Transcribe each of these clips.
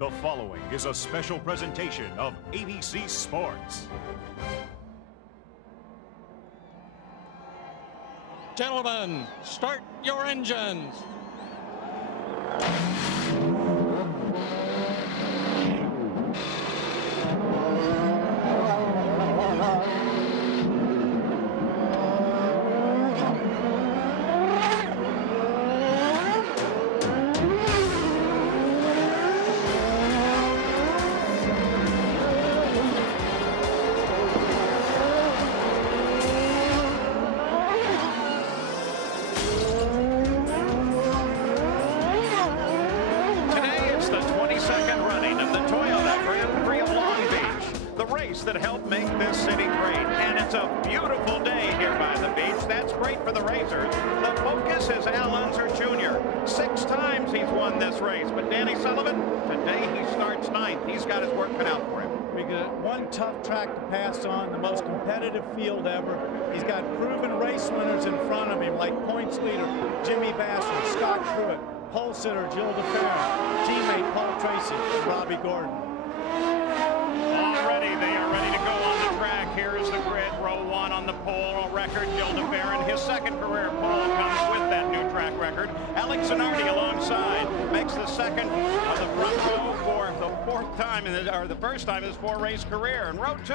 The following is a special presentation of ABC Sports. Gentlemen, start your engines. That helped make this city great, and it's a beautiful day here by the beach. That's great for the racers. The focus is Al Unser Jr. 6 times he's won this race, but Danny Sullivan, today he starts 9th. He's got his work cut out for him. We got one tough track to pass on, the most competitive field ever. He's got proven race winners in front of him, like points leader Jimmy Vasser, Scott Pruitt, pole sitter Jill DeFerrin, teammate Paul Tracy, and Robbie Gordon. Already they are ready to go on the track. Here's the grid. Row 1 on the pole record. Jill DeFerrin, his second career pole comes with that new track record. Alex Zanardi alongside makes the second of the front row for the first time in his 4-race career. In row 2,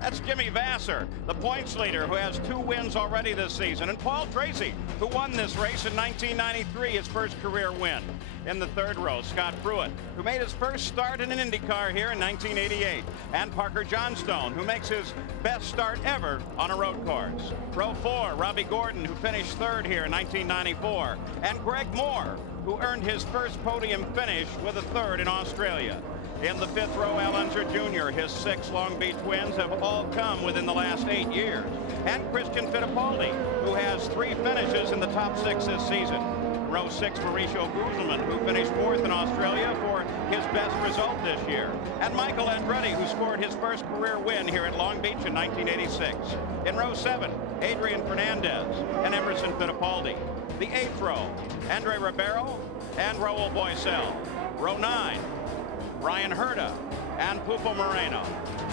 that's Jimmy Vasser, the points leader, who has 2 wins already this season. And Paul Tracy, who won this race in 1993, his first career win. In the 3rd row, Scott Pruitt, who made his first start in an IndyCar here in 1988. And Parker Johnstone, who makes his best start ever on a road course. Row 4, Robbie Gordon, who finished 3rd here in 1994. And Greg Moore, who earned his first podium finish with a 3rd in Australia. In the 5th row, Al Unser Jr., his 6 Long Beach wins have all come within the last 8 years. And Christian Fittipaldi, who has 3 finishes in the top 6 this season. Row 6, Mauricio Guzman, who finished 4th in Australia for his best result this year. And Michael Andretti, who scored his first career win here at Long Beach in 1986. In row 7, Adrian Fernandez and Emerson Fittipaldi. The 8th row, Andre Ribeiro and Raul Boesel. Row 9, Ryan Herta and Pupo Moreno.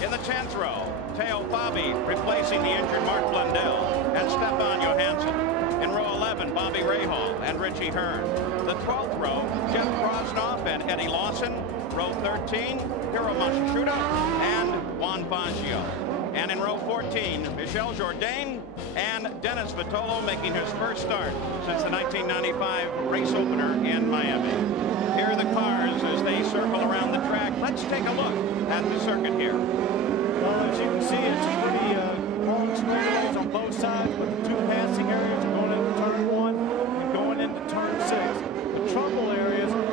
In the 10th row, Teo Fabi replacing the injured Mark Blundell and Stefan Johansson. In row 11, Bobby Rahal and Richie Hearn. The 12th row, Jeff Brosnoff and Eddie Lawson. Row 13, Hiro Matsushita and Juan Fangio. And in row 14, Michel Jourdain and Dennis Vitolo making his first start since the 1995 race opener in Miami. Here are the cars as they circle around the track. Let's take a look at the circuit here. Well, as you can see, it's pretty long straightaways on both sides, but the 2 passing areas are going into turn 1 and going into turn 6. The trouble areas are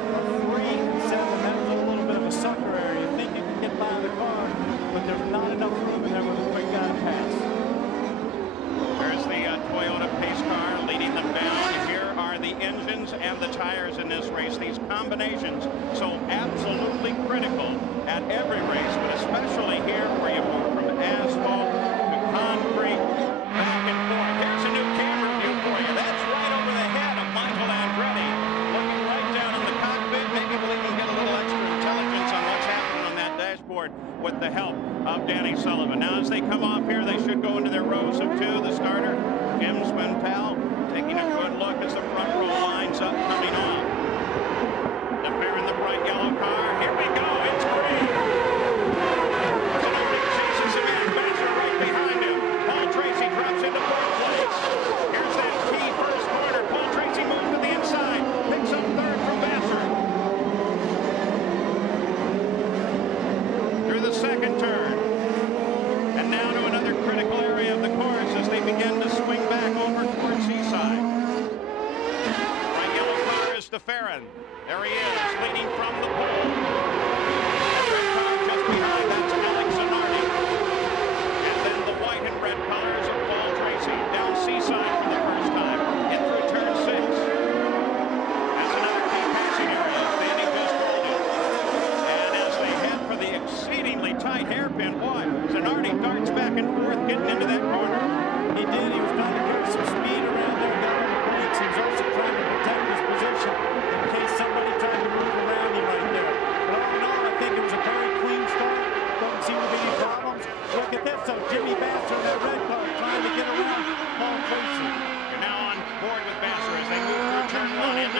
3 and 7. That was a little bit of a sucker area. You think you can get by the car, but there's not enough room in there with a quick guy to pass. There's the Toyota pace car leading them down. Here are the engines and the tires in this race. These combinations so absolutely critical at every race, but especially here where you move from asphalt to concrete, back and forth. Here's a new camera view for you. That's right over the head of Michael Andretti, looking right down in the cockpit. Maybe we'll even get a little extra intelligence on what's happening on that dashboard with the help of Danny Sullivan. Now, as they come off here, they should go into their rows of 2. The starter, Jim Swinpal, taking a good look as the front row lines up, coming off. DeFerrin, the bright yellow car. Here we go. It's Prix. Zanardi chases him in. Vasser right behind him. Paul Tracy drops into 4th place. Here's that key first corner. Paul Tracy moves to the inside. Picks up 3rd from Vasser. Through the 2nd turn. And now to another critical area of the course as they begin to swing back over towards Seaside. Right yellow car is DeFerrin. There he is, leading from the pole. The red car just behind, that's Alex Zanardi. And then the white and red colors of Paul Tracy down Seaside for the first time, in through turn 6. That's another key passing area, as Danny just told you. And as they head for the exceedingly tight hairpin, boy, Zanardi darts back and forth, getting into that corner. He did. He was trying to carry some speed around there, got on the brakes. He was also trying to protect his position in case somebody tried to move around him right there. But all in all,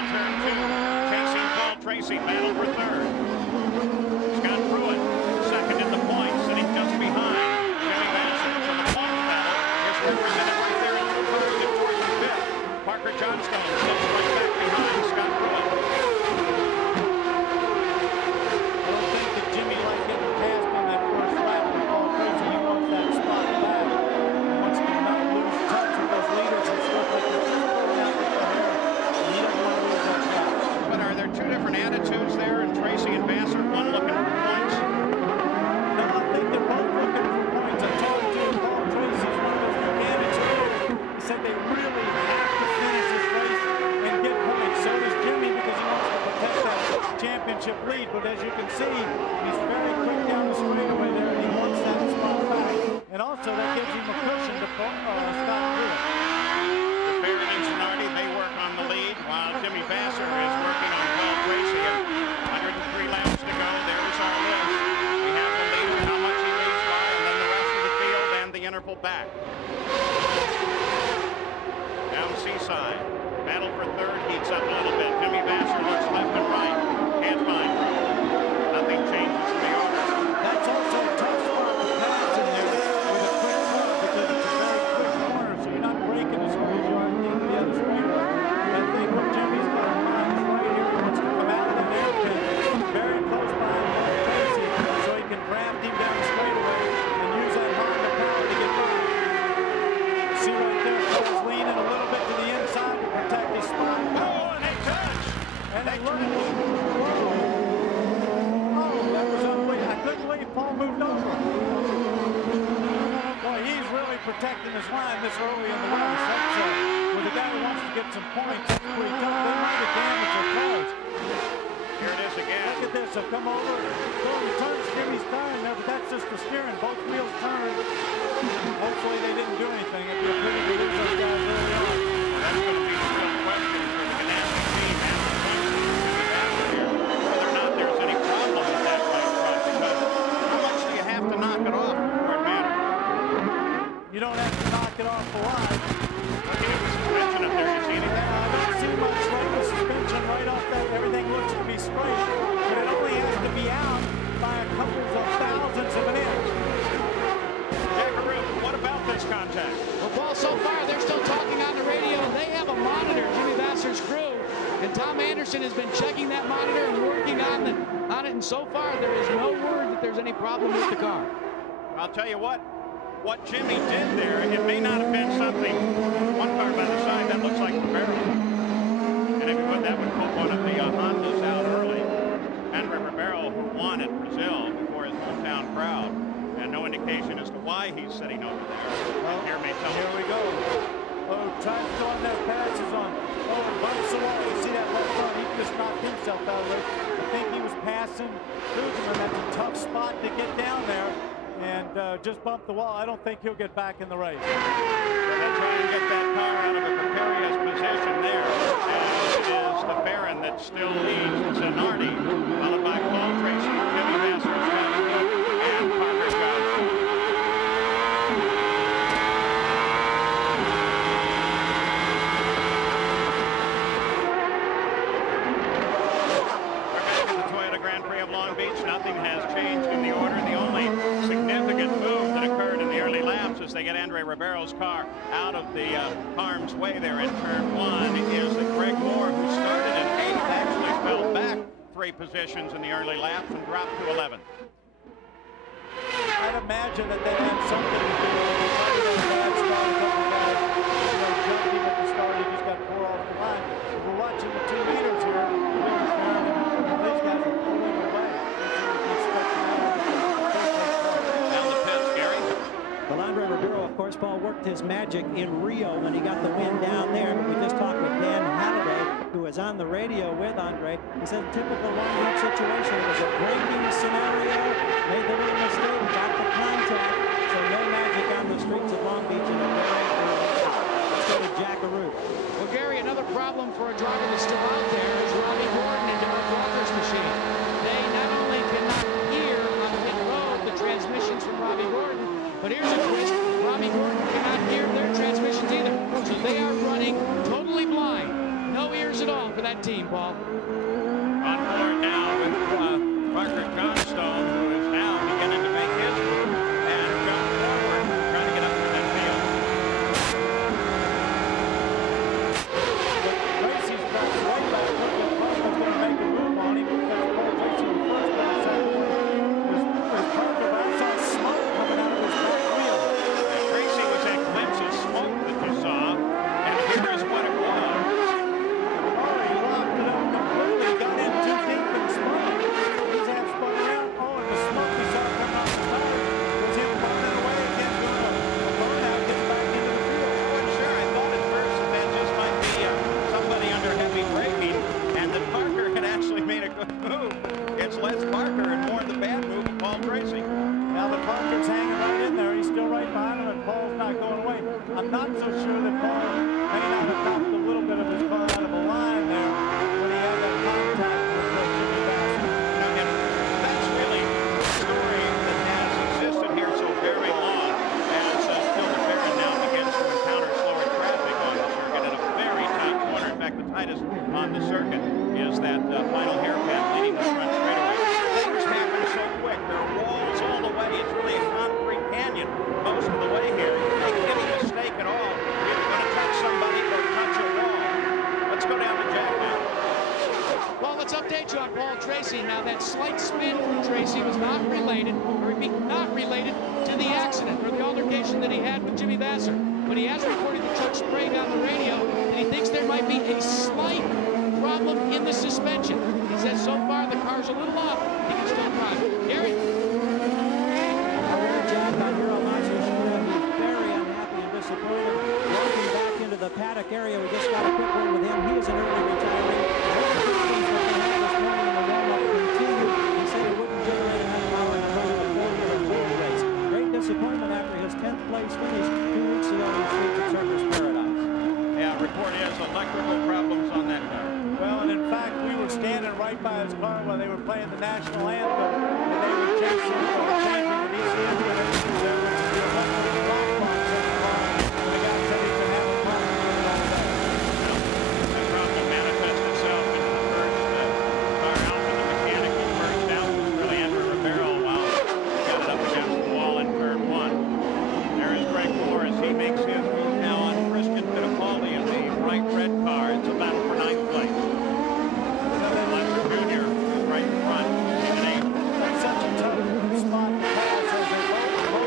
into turn 2. Chasing Paul Tracy, battle for third. Scott Pruitt, second in the points, sitting just behind Jimmy Bassett. So the points battle is represented right there in little cars in fourth and fifth. Parker Johnstone sits right back behind Scott Pruitt. I don't think that Jimmy liked getting passed on that first lap with Paul Tracy. He wants that spot back. He wants to not lose touch with those leaders and stuff like that. He doesn't want to lose that spot. But are there two different attitudes there in Tracy and Bassett? One looking for points? No, I think they're both looking for points. I told you Paul Tracy's one of those mechanics here. He said they really have to finish this race and get points. So does Jimmy because he wants to protect that championship lead. But as you can see, he's very quick down the straightaway there, and he wants that spot back. And also, that gives him a cushion to stop Pruitt. Barron and Zanardi, they work on the lead, while Jimmy Bassett is working on Paul Tracy. And 103 laps to go. There's our list. We have the leader, how much he leads by, and then the rest of the field and the interval back. Down Seaside. Battle for third heats up a little bit. Jimmy Bassett looks left and right. Can't find room. Nothing changes in the order. That's also a tough spot to pass in there with a quick corner because it's a very quick corner, so you're not breaking as early as you are in the other straightaway. I think what Jimmy's got in mind is right here. He wants to come out of that airpin very close by Paul Tracy so he can draft him down the straightaway and use that Honda power to get by. See right there, Paul's leaning a little bit to the inside to protect his spot. Oh, and they touch! And they look at him. Oh, that was unbelievable. I couldn't believe Paul moved over. Boy, he's really protecting his line this early in the race. That's with a guy who wants to get some points. That's pretty tough. They might have damaged their cars. Here it is again. Look at this. So come over. So he turns Jimmy's car in there, but that's just the steering. Both wheels turn. Hopefully they didn't do anything. It'd be a pity to lose those guys early on. That's going to be the real question for the Gymnastics team and the coaches here, whether or not there's any problem with that right front. Because how much do you have to knock it off before it matters? You don't have to knock it off the line. Looking at the suspension up there, you see anything? I don't see much like the suspension right off that. Everything looks to be straight, but it only has to be out by a couple of thousandths of an inch. Jackaroo, what about this contact? Well, Paul, so far they're still talking on the radio. They have a monitor, Jimmy Bassett's crew, and Tom Anderson has been checking that monitor and working on it. And so far there is no word that there's any problem with the car. I'll tell you what Jimmy did there, it may not have been something, one car by the side, that looks like the barrel. And if you would, that would put one of the Hondas out early. Henry Ribeiro, who won at Brazil before his hometown crowd, and no indication as to why he's sitting over there. Well, here we go. Oh, tries to on that passes on. Oh, bumps away. You see that left front? He just knocked himself out of it. I think he was passing Kuzma. That's a tough spot to get down there. And just bumped the wall. I don't think he'll get back in the race. So they'll try and get that car out of a precarious position there. And it is the Baron that still leads. Zanardi, followed by Paul Tracy, Jimmy Bassett, and Parker Johnson. We're back at the Toyota Grand Prix of Long Beach. Nothing has changed in the order. The only significant move that occurred in the early laps as they get Andre Ribeiro's car out of the harm's way there in turn 1 is that Greg Moore, who started in 8th, actually fell back 3 positions in the early laps and dropped to 11th. I'd imagine that they had something to do with it. Bad start, a couple guys, jumping at the start, he just got poor off the line. We're watching the 2 leaders here. These guys are pulling away. Down the pits, Gary. Well, Andre Ribeiro, of course, Paul, worked his magic in Rio when he got the win down there. But we just talked with Dan Halliday, who was on the radio with Andre. He said, typical one-week situation. It was a braking scenario, made the little mistake, got the contact. So no magic on the streets of Long Beach in a very let's go to Jackaroo. Well, Gary, another problem for a driver that's still out there is Robbie Gordon and Derek Walker's machine. They not only cannot hear on the pit road the transmissions from Robbie Gordon, but here's a twist. Robbie Gordon cannot hear their transmissions either. So they are running totally blind. No ears at all. for that team, Paul. On board now with Parker Johnstone, who is now beginning to make his move and jump forward, trying to get up to that field. Tracy's got the right back, looking like Parker's going to make a move on him because Paul Tracy was first pass out was Parker, but I saw smoke coming out of his back wheel. And Tracy was that glimpse of smoke that you saw, and here is what it was. Oh, he locked it up completely. He got in too deep and spun. His head spun around. Oh, and the smoke we saw coming off the tires was him running away again, doing a burnout, getting back into the field. I wasn't sure. I thought at first that just might be somebody under heavy braking, and that Parker had actually made a good move. It's less Parker and more the bad move of Paul Tracy. Now the Parker's hanging right in there. He's still right behind him, and Paul's not going away. I'm not so sure that Paul may not have knocked a little bit of his car out of a line there when he had that contact with Jimmy Bassett. And that's really the story that has existed here so very long, as Gilda Barron now begins to encounter slower traffic on the circuit at a very tight corner. In fact, the tightest on the circuit is that final hairpin leading the front straightaway. Things happen so quick. There are walls all the way. It's really a concrete canyon most of the way here. You make any mistake at all, you're either going to touch somebody or touch a wall. Let's go down to Jack now. Well, let's update you on Paul Tracy. Now, that slight spin from Tracy was not related, not related to the accident or the altercation that he had with Jimmy Vasser. But he has reported to Chuck Sprague on the radio that he thinks there might be a slight problem in the suspension. He says so far the car's a little off. He can still drive. Gary? Jack on here on Nazi Shore. He's very unhappy and disappointed. Walking back into the paddock area. We just got a quick word with him. He is an early retiree. He said he wouldn't generate enough power to run a four-wheel race. Great disappointment after his 10th place finish 2 weeks ago in the streets at Surfers Paradise. Yeah, report is electrical problems on that car. Well, and in fact, we were standing right by his car while they were playing the national anthem, and they were changing the ECM connections. There was the electrical lock box on the car, and the guy said he could have a problem with it all day. That problem manifests itself into the first car out with the mechanic who first out was really Andrew Rivero while he got it up against the wall in turn 1. There is Greg Moore as he makes his move now on Christian Fittipaldi in the bright red car. It's a battle for 9th place. Lester Jr. is right in front, in 8th. That's such a tough spot. Paul says they're both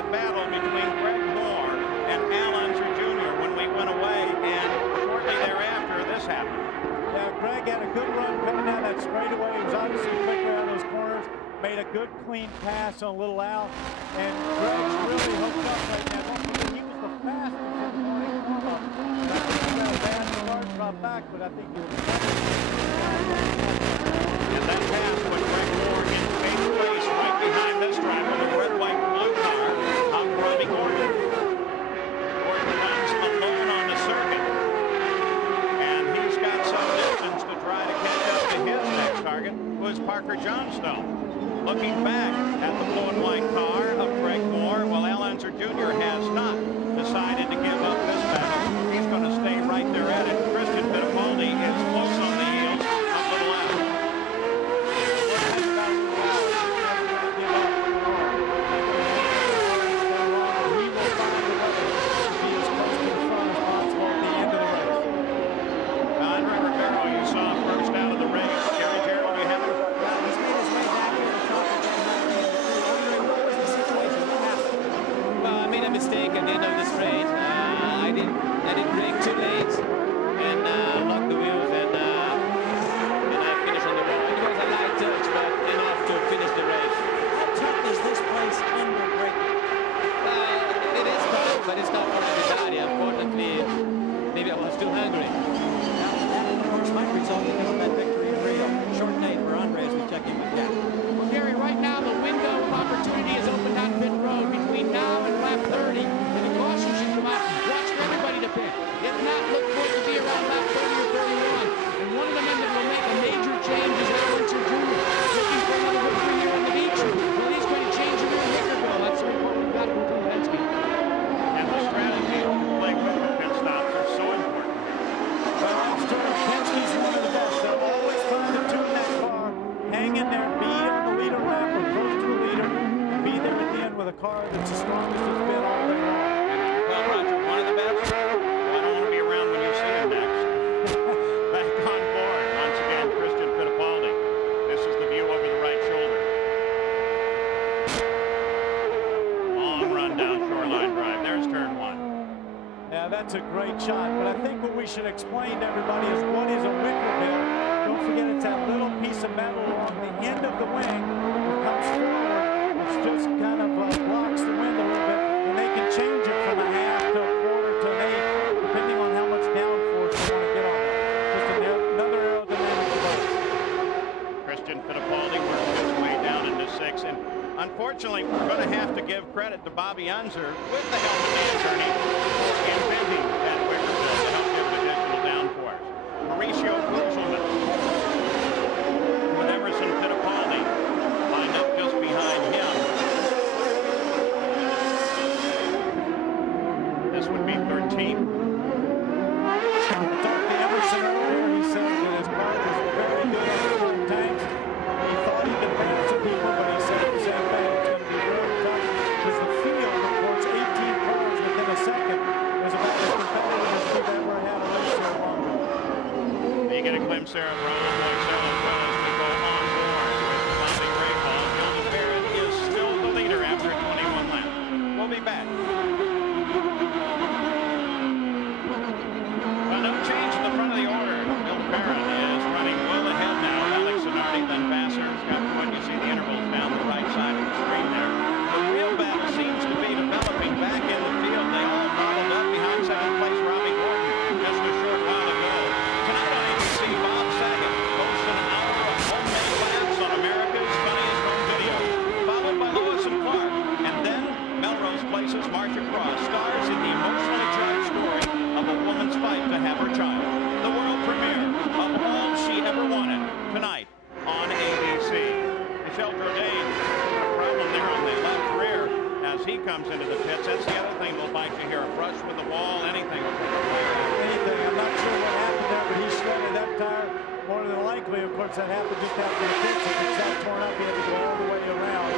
that battle between Greg Moore and Al Unser Jr. when we went away, and shortly thereafter, this happened. Yeah, Greg had a good run coming down that straightaway. He was obviously quicker out of those corners. Made a good, clean pass on a little out. And Greg's really hooked up right now. Don't forget, he was the fastest in the morning warm-up. I think he got a bad start, drop back, but I think he was And that pass put Greg Moore in eighth place right behind this driver, the red, white, and blue car, out Robbie Gordon. Gordon runs alone on the circuit. And he's got some distance to try to catch up to his next target, who is Parker Johnstone. Looking back at the blue and white car of Greg Moore, well, Al Unser Jr. has not decided to give up this battle. He's going to stay right there at it. Christian Fittipaldi is close on the heels of Little Al. He will find a way to be as close to the front as possible at the end of the race. Andre Rivero, you saw first out of the race. Jerry Gerald, you have it? He's made his way back here to talk to Andre, what was the situation? What happened? Well, I made a mistake at the end of the straight. I didn't brake too late and locked the wheels, and I finished on the wall. It was a light touch, but enough to finish the race. How tough is this place under braking? It is tough, but it's not for everybody. Unfortunately, maybe I was too hungry. That, of course, might result because of that victory in Rio. Short night for Andre as we check in with Jack. Well, Gary, right now the window of opportunity is open on pit road between now and lap 30, and the caution should come out. Watch for everybody to pit. If not, look for it to be around lap 30 or 31. And one of the men that will make a major change is Al Unser Jr. Looking for another victory here on the beach. Well, he's going to change the rear Hickerville. That's the report we've got from Team Penske. And the strategy to play with the pit stops are so important. Well, that's true. Penske's one of the best. They're always trying to tune that car, hang in there, be on the leader lap or close to the leader, and be there at the end with a car that's the strongest it's been all day long. Well, Roger, one of the best. I don't want to be around when you see him next. Back on board, once again, Christian Fittipaldi. This is the view over the right shoulder. Long run down Shoreline Drive. There's turn one. Yeah, that's a great shot, but I think what we should explain to everybody is what is a wicker bill. Don't forget it's that little piece of metal on the end of the wing that comes forward. It's just kind of blocks the wind a little bit, and they can change it from a half to a quarter to an eighth, depending on how much downforce they want to get on it. Just another aerodynamic device. Christian Fittipaldi working his way down into six, and unfortunately, we're going to have to give credit to Bobby Unser with the help of the attorney for inventing that wicker bill to help give additional downforce. Mauricio Gruselman with Emerson Fittipaldi lined up just behind him. This would be 13th. Talked to Emerson earlier. He said that his car was very good on the front tanks. He thought he could beat some people, but he said the same thing. It's going to be really tough because the field reports 18 cars within a second. It was about as competitive as we've ever had a race so long. You get a glimpse there of Ronald Moiselle as well as we go on board with Bobby Rahal. Gilda Barrett is still the leader after 21 laps. We'll be back. Well, no change in the front of the order. Gilda Barrett is running well ahead now. Alex Zanardi, then Vassar's got what you see the intervals down the right side of the screen there. The real battle seems to be developing back in the field. They all modeled up behind second place Robbie Gordon just a short while ago. Tonight on ABC, Bob Saget hosts an hour of homemade laughs on America's Funniest Home Videos, followed by Lewis and Clark. And then Melrose Place's Marcia Cross stars in the emotionally charged story of a woman's fight to have her child. The world premiere of All She Ever Wanted, tonight on ABC. Michel Jourdain, a problem there on the left rear as he comes into the pits. That's the other thing we'll like to hear. A brush with the wall, anything. Anything. I'm not sure what happened there, but he shredded that tire. More than likely, of course, that happened just after the pits. If it's that torn up, he had to go all the way around,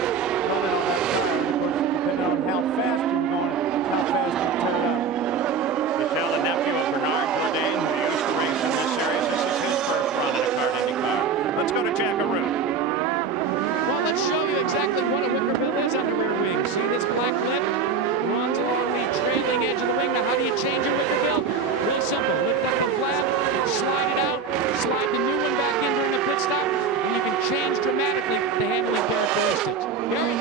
running on that tire. Of course, depending on how fast you're going, how fast you tear it up. Michel, the nephew of Bernard Jourdain, who used to race in this series. This is his first run in a car IndyCar. Let's go to Jackaroo. Well, let's show you exactly what a wicker bill is on the rear wing. See this black lip? edge of the wing. Now, how do you change it with the bill? Really simple. Lift up the flap, slide it out, slide the new one back in during the pit stop, and you can change dramatically the handling characteristics. Gary?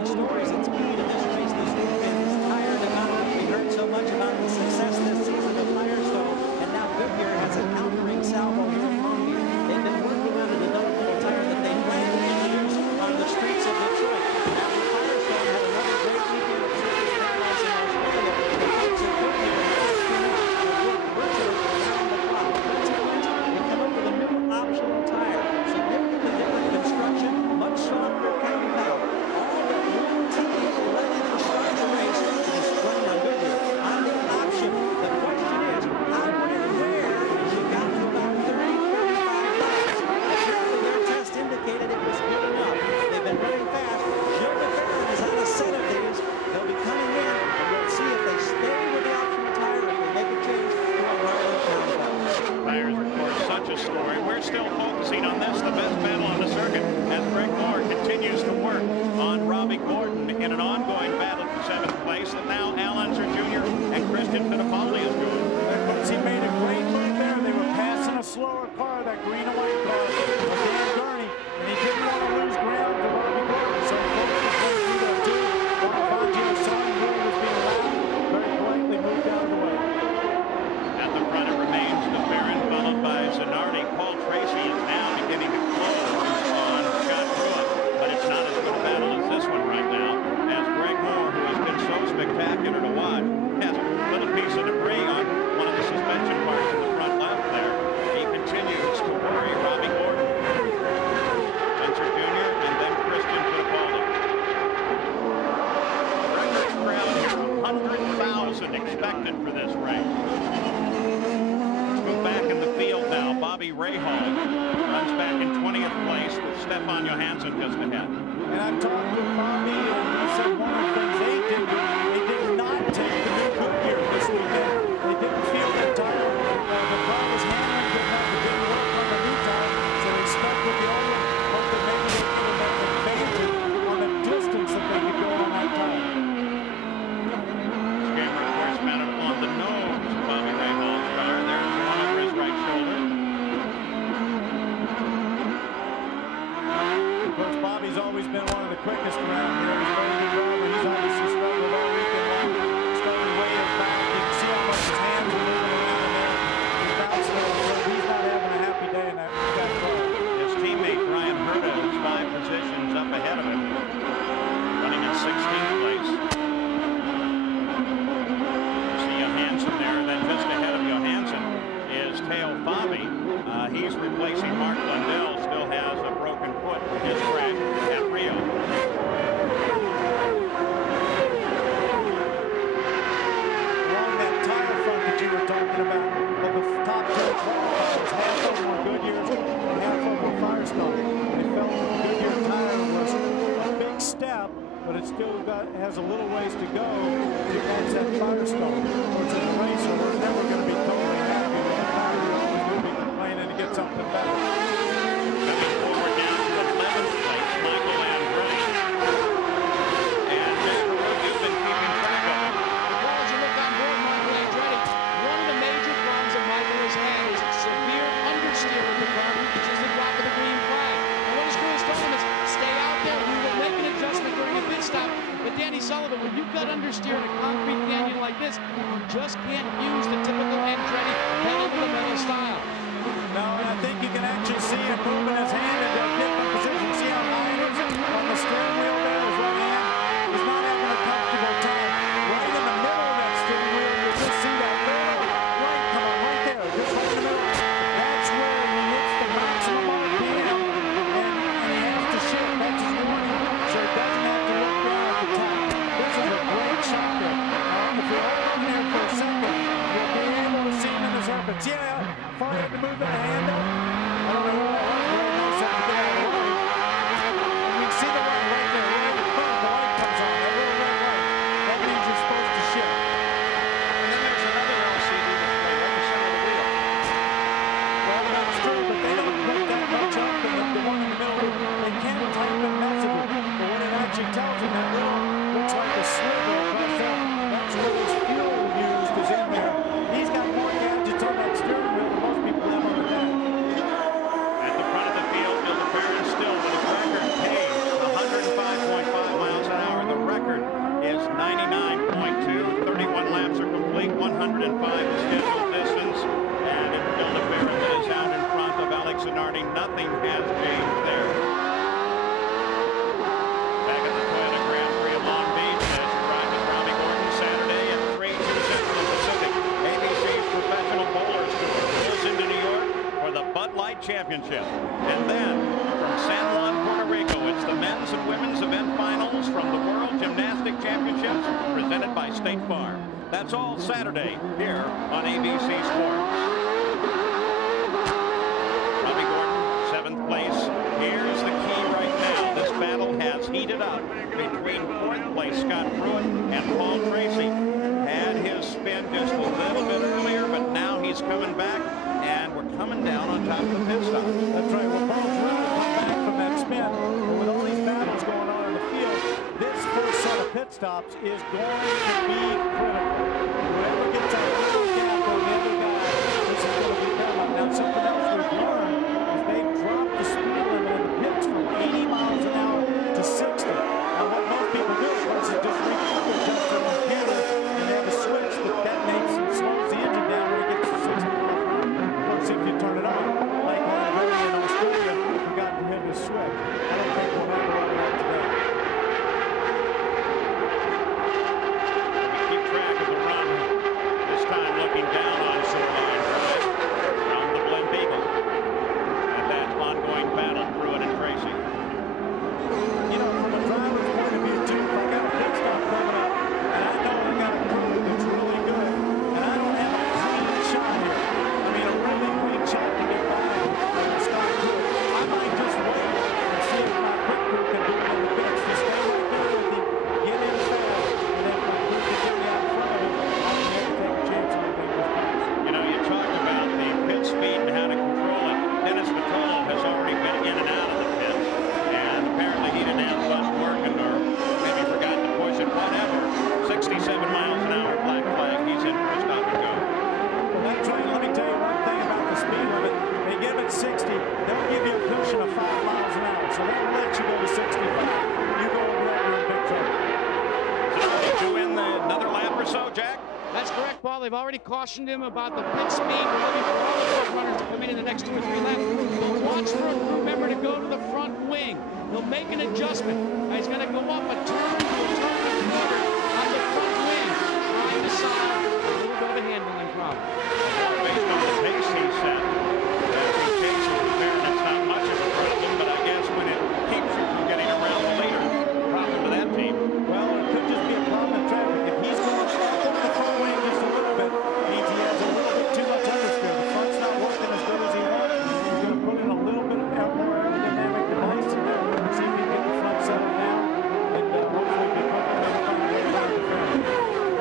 The stories at speed in this race this weekend is tired about it. We heard so much about the success this season of Firestone, and now Goodyear has a countering salvo here in Longview. They've been working on an adult tire that they plan to introduce on the streets of Detroit. Now, Firestone had another great weekend of circuit paradise in Australia. The folks at Goodyear have worked virtually around the clock. Consequently, they come up with a new optional tire. Significantly different construction, much softer compound. All but one team letting them start the race is running on Goodyear on the option. The question is, how would it wear as you got to about 30, 35 laps? Apparently, their test indicated it was good enough. They've been running fast. Gymnastics is on a set of these. They'll be coming in, and we'll see if they stay with the optional tire or if they make a change to a Harley compound. Tires, of course, such a story. We're still focusing on this, the best battle on the circuit, as Greg Moore continues to work on Robbie Gordon in an ongoing battle for 7th place that now Al Unser Jr. and Christian Fittipaldi is doing. Of course, he made a great move there. They were passing a slower car, that green and white car, Dan Gurney, and he didn't want to lose ground to Robbie Gordon, so focus went through that too. While Fangio saw him really was being loud, very politely moved out of the way. At the front it remains the Baron, followed by Zanardi. Paul Tracy is now beginning to close on Scott Pruitt, but it's not as good a battle as this one right now, as Greg Moore, who has been so spectacular to watch, has a little piece of debris on one of the suspension parts in the front left there. He continues to worry Robbie Gordon, Unser Jr., and then Christian Fittipaldi. Record crowd here, 100,000 expected for this race. Back in the field now, Bobby Rahal runs back in 20th place with Stefan Johansson just ahead. And I talked with Bobby, and he said one of the things they did not take the new Goodyear this weekend. They didn't feel that tire. The car was handling good enough. It didn't work on the new tire, so they stuck with the old one. Hope that maybe they could have been advantage on the distance that they could go on that tire. Scammer, of course, mounted on the nose of Bobby Rahal's car. There's one over his right shoulder. Of course, Bobby's always been one of the quickest around here. He's a very good driver. He's obviously struggled all weekend long. Started way back. You can see how much his hands are moving around in there. He's bouncing over. He's not having a happy day in that car. His teammate Brian Herta is 5 positions up ahead of him, running in 16th place. See Johansson there, and then just ahead of Johansson is Teo Fabi. He's replacing Mark Lundell, still has a broken foot in his crash at Rio. Along that tire front that you were talking about, of the top 10 qualifiers, half of them were Goodyear's and half of them were Firestone. They felt the Goodyear tire was a big step, but it still has a little ways to go to catch that Firestone. Of course, in a race, so we're never going to be totally happy with the tire. We're always going to be complaining to get something better. Coming forward now to 11th place, Michael Andretti. And Mr. Rook, you've been keeping track of him. Well, as you look on board Michael Andretti, one of the major problems that Michael has had is severe understeer of the car, which is the drop of the green flag. And what his crew has told him is, stay out there, we will make an adjustment during a pit stop. But Danny Sullivan, when you've got understeer in a concrete canyon like this, you just can't use the typical Andretti pedal-to-the-metal style. No, and I think you can actually see him moving his hand into a different position. See how high it is on the steering wheel there, his right hand? He's not having a comfortable time. Right in the middle of that steering wheel, you just see that little right, come on, right there, just right in the middle. That's where he hits the maximum RPM, and he has to shift. That's his warning, so he doesn't have to look down at the top. This is a great shot there. If you're holding there for a second, you'll be able to see him in his head. But see how far he had to move that hand up? I don't know who that was. Very nice. 99.2. 31 laps are complete. 105 is scheduled distance. And it's Bill DeBarron that is out in front of Alex Zanardi. Nothing has changed there. Back at the Toyota Grand Prix of Long Beach, as you ride with Robbie Gordon Saturday at 3 to the Central Pacific. ABC's Professional Bowlers Tour goes into New York for the Bud Light Championship. And then from San Juan, Puerto Rico, it's the men's and women's event finals from the World Gymnastics Championships presented by State Farm. That's all Saturday here on ABC Sports. Robbie Gordon, 7th place. Here's the key right now. This battle has heated up between 4th place Scott Pruitt and Paul Tracy. Had his spin just a little bit earlier, but now he's coming back, and we're coming down on top of the pit stop. That's right. Well, Paul's really come back from that spin. But with all these battles going on in the field, this first set of pit stops is going to be critical. Whoever gets a little gap on the other guy, this is going to be paramount. Now, something else we've learned is they've dropped the speed limit in the pits from 80 miles an hour to 60. Now, what most people do is just adjust their computer and they have a switch that makes it slows the engine down when it gets to 60 miles an hour. Plus, if you turn it on, like Lanzarote in Australia, you forgot to hit the switch. I don't think we'll have a lot of that today. Keep track of the run. This time looking down on Shoreline Drive from the Blimp Eagle. And that ongoing battle, Pruitt and Tracy. You know, from a driver's point of view, too, if I got a pit stop coming up, and I know I got a crew that's really good, and I don't have a clean shot here. I mean, a really clean shot to get by and stop to it. I might just wait and see if my quick crew can do it in the pits. Just stay right there with him, get in fast, and then my crew can get me out in front of him. I can never take a chance on making this pass. You know, you talked about the pit speed and how to control it. Dennis Vitolo has already been in and out of the pit, and apparently he didn't have much working, or maybe forgot to push it, whatever. 67 miles an hour, black flag, he's in for a stop and go. Well, that's right. Let me tell you one thing about the speed limit. They give it 60, they'll give you a cushion of 5 miles an hour, so they'll let you go to 65. You go over that, you're in big trouble. So they do in another lap or so, Jack? That's correct, Paul. They've already cautioned him about the pit speed. We're looking for all the front runners to come in the next 2 or 3 laps. But watch for him, remember, to go to the front wing. He'll make an adjustment. He's going to go up a turn to a turn and a quarter on the front wing, trying to solve a little bit of a handling problem. Based on the pace he set, as he chases the fair, that's not much of a problem, but I guess when it keeps you from getting around the leader, problem to that team. Well, it could just be a problem in traffic. If he's going up the front wing just a little bit, means he has a little bit too much understeer. The front's not working as good as he wants. He's going to put in a little bit of more aerodynamic device in there. See if he can get the front settled down, and hopefully be quick enough to find a way around the front.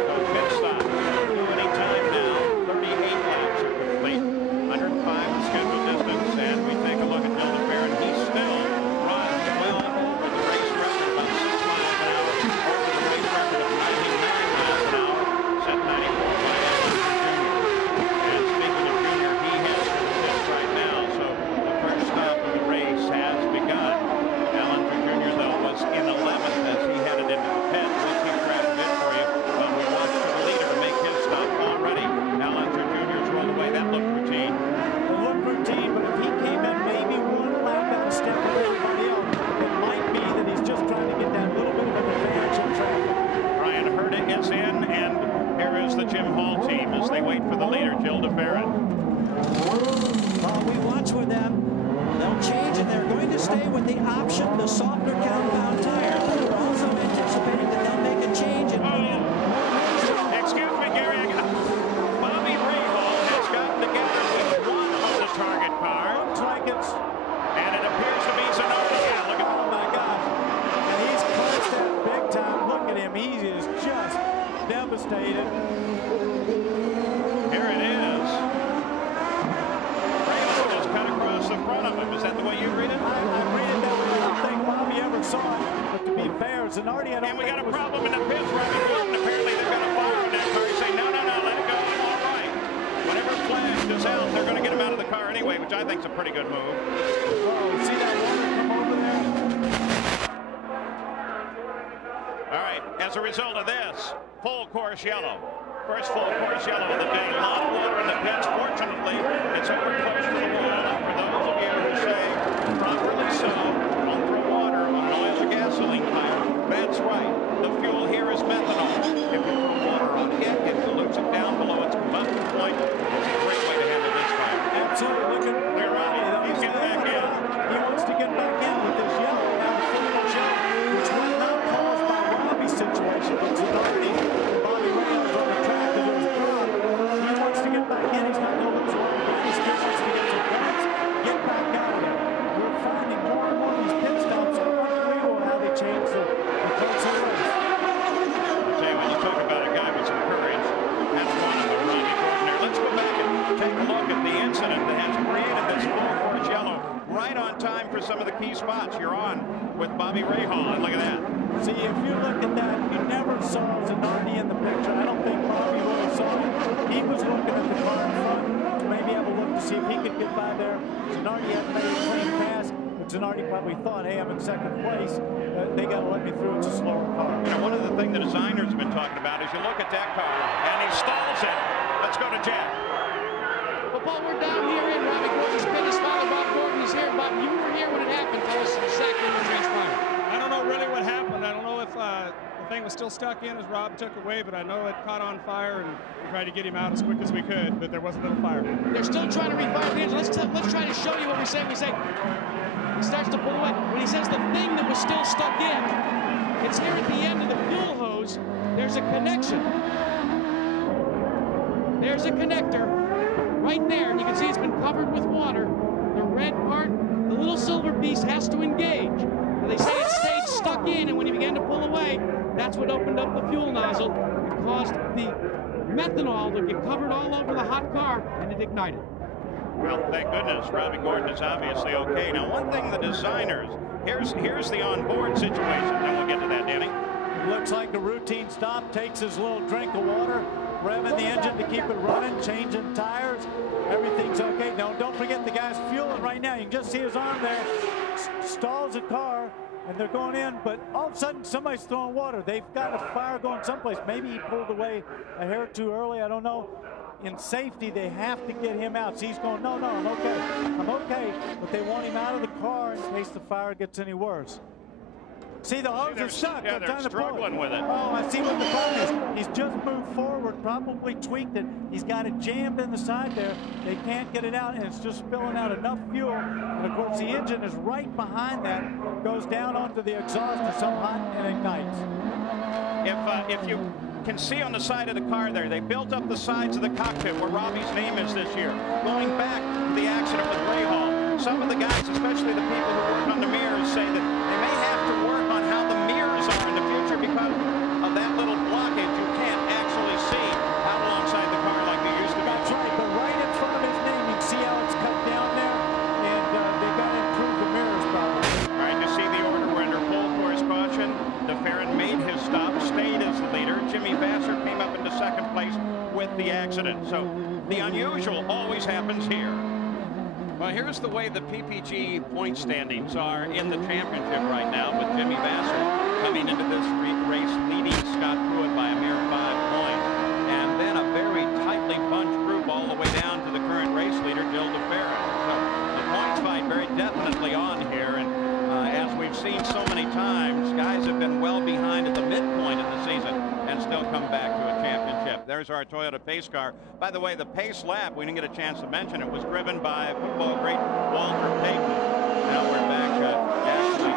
So pit stop. Do any time now. 38 laps are complete. 105 the scheduled distance, and we take a look at Bill DeBarron. He still runs well over the race record, about 6 miles an hour, over the race record of 99 miles an hour, set 94 by Adrian Jr. And speaking of Jr., he heads to the pits right now, so the first stop of the race has begun. Allen Jr., though, was in 11th as he headed into the pit. We'll keep track of it for you. We watched for the leader to make his stop already. Allen Jr.'s rolled away. That looked routine. It looked routine, but if he came in maybe one lap out of step with everybody else, it might be that he's just trying to get that little bit of an advantage in traffic. Brian Herta is in, and here is the Jim Hall team as they wait for the leader, Jill DeBarron. Well, we watch with them. They'll change, and they're going to stay with the option, the softer compound tire. But they're also anticipating that they'll make a change and put in more. Excuse me, Gary. Bobby Rahal has gotten together with one of the target cars. Looks like it's... And it appears to be Zanardi. Yeah, look at Oh, my gosh. And he's clutched that big time. Look at him. He is just devastated. Here it is. Rahal just cut across the front of him. Is that the way you read it? I read it that way. I don't think Bobby ever saw it. But to be fair, Zanardi, I don't And we think got a was... problem in the pits. Robbie Gordon, apparently they've got a fire in that car. He's saying, no, let it go. All right. Whenever flash is out, they're going to get him out of the car anyway, which I think is a pretty good move. Oh, see that water come over there? All right. And As a result of this, full course yellow. First full course yellow of the day. A lot of water in the pits. Fortunately, it's over close to the wall. And for those of you who say, properly so, don't throw water on an oil or gasoline tire, that's right. The fuel here is methanol. If you throw water on it dilutes it down below its combustion point. It's a great way to handle this fire. Absolutely. Look at Clear out. He's getting back in. He wants to get back in with this yellow. Now the full yellow, which was not caused by Robbie's situation. It's already Bobby Reynolds on the track because it was blocked. He wants to get back in. He's not going to lose one. He still wants to get some points. Get back out here. We're finding more and more of these pit stops. It's unbelievable how they change the course of the race. I'll tell you, when you talk about a guy with some courage, that's one of them, Ronnie Gordon. Let's go back and take a look at the incident that has created this full course yellow. Right on time for some of the key spots. You're on with Bobby Rahal, and look at that. See, if you look at that, you never saw Zanardi in the picture. I don't think Bobby really saw him. He was looking at the car in front to maybe have a look to see if he could get by there. Zanardi hadn't made a clean pass, but Zanardi probably thought, hey, I'm in second place. They got to let me through. It's a slower car. You know, one of the things the designers have been talking about is you look at that car, and he stalls it. Let's go to Jack. Well, Paul, we're down here in Robbie Gordon's pit. His father, Bob Gordon, is here. Bob, you were here when it happened. Tell us exactly what transpired. I don't know really what happened. I don't know if the thing was still stuck in as Rob took away, but I know it caught on fire, and we tried to get him out as quick as we could, but there was a little fire. They're still trying to refire the engine. Let's try to show you what we say. We say he starts to pull away. When he says the thing that was still stuck in, it's here at the end of the fuel hose. There's a connection. There's a connector right there, and you can see it's been covered with water. The red part, the little silver piece has to engage. And they say it stayed stuck in, and when you began to pull away, that's what opened up the fuel nozzle and caused the methanol to get covered all over the hot car, and it ignited. Well, thank goodness, Robbie Gordon is obviously okay. Now, one thing the designers, here's the onboard situation, and we'll get to that, Danny. Looks like a routine stop, takes his little drink of water, revving the engine to keep it running, changing tires. Everything's okay. Now, don't forget the guy's fueling right now. You can just see his arm there. Stalls the car, and they're going in, but all of a sudden, somebody's throwing water. They've got a fire going someplace. Maybe he pulled away a hair too early. I don't know. In safety, they have to get him out. So he's going, no, I'm okay. I'm okay. But they want him out of the car in case the fire gets any worse. See, the hose is stuck. Yeah, they're struggling with it. Oh, I see what the problem is. He's just moved forward, probably tweaked it. He's got it jammed in the side there. They can't get it out, and it's just spilling out enough fuel. And, of course, the engine is right behind that, goes down onto the exhaust to some hot and ignites. If you can see on the side of the car there, they built up the sides of the cockpit where Robbie's name is this year. Going back to the accident with Rahal, some of the guys, especially the people who work on the mirrors, say that they may have to work on how the mirrors are in the future because of that little blockage. You can't actually see out alongside the car like you used to be. That's right, but right in front of his name, you can see how it's cut down there, and they've got to improve the mirrors probably. All right, you see the order. We're under full course caution. DeFerrin made his stop, stayed as the leader. Jimmy Vasser came up into second place with the accident. So the unusual always happens here. Well, here's the way the PPG point standings are in the championship right now, with Jimmy Vasser coming into this race leading Scott Pruitt by a mere 5 points. And then a very tightly bunched group all the way down to the current race leader, Jill DeFerrin. So the points fight very definitely on here. And as we've seen so many times, guys have been well behind at the midpoint of the season and still come back to a championship. There's our Toyota pace car. By the way, the pace lap, we didn't get a chance to mention it, was driven by football great Walter Payton. Now we're back actually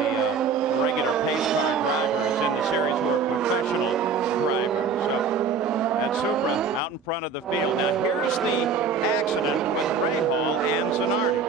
to the regular pace car drivers in the series who are professional drivers. So that's Supra out in front of the field. Now here's the accident with Rahal and Zanardi.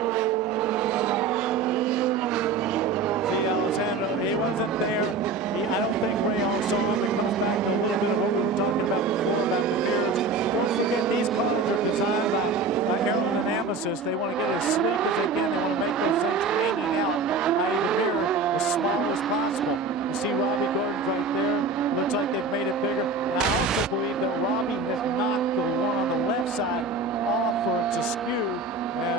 He wasn't there. I don't think Rahal saw him. It comes back to a little bit of what we were talking about before about the mirrors. Don't forget, these cars are designed by aerodynamicists. They want to get as sleek as they can. They want to make those things hanging out behind the mirror as small as possible. You see Robbie Gordon's right there. Looks like they've made it bigger. And I also believe that Robbie has knocked the one on the left side off for it's askew.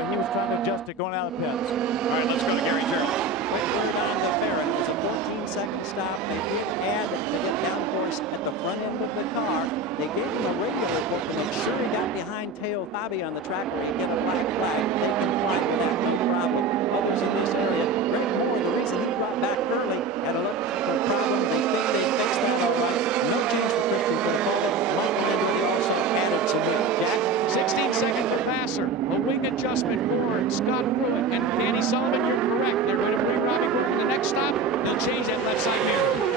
He was trying to adjust it going out of the pits. All right, let's go to Gary Gerald. Quick word on the Ferret. It was a 14 16-second stop. They did add to get downforce at the front end of the car. They gave him a radio report to make sure he got behind Teo Fabi on the track where he get a black flag. They can fly that one problem. Others in this area. Greg Moore, the reason he brought back early, had a little problem. They think they fixed that all right. No change for Christian for the ball. Long into it, he also added some weight. Jack? 16-second for Vassar. A wing adjustment for Scott Pruitt. And Danny Sullivan, you're correct. They're going to bring Robbie Gordon. The next stop, they'll change that left side mirror.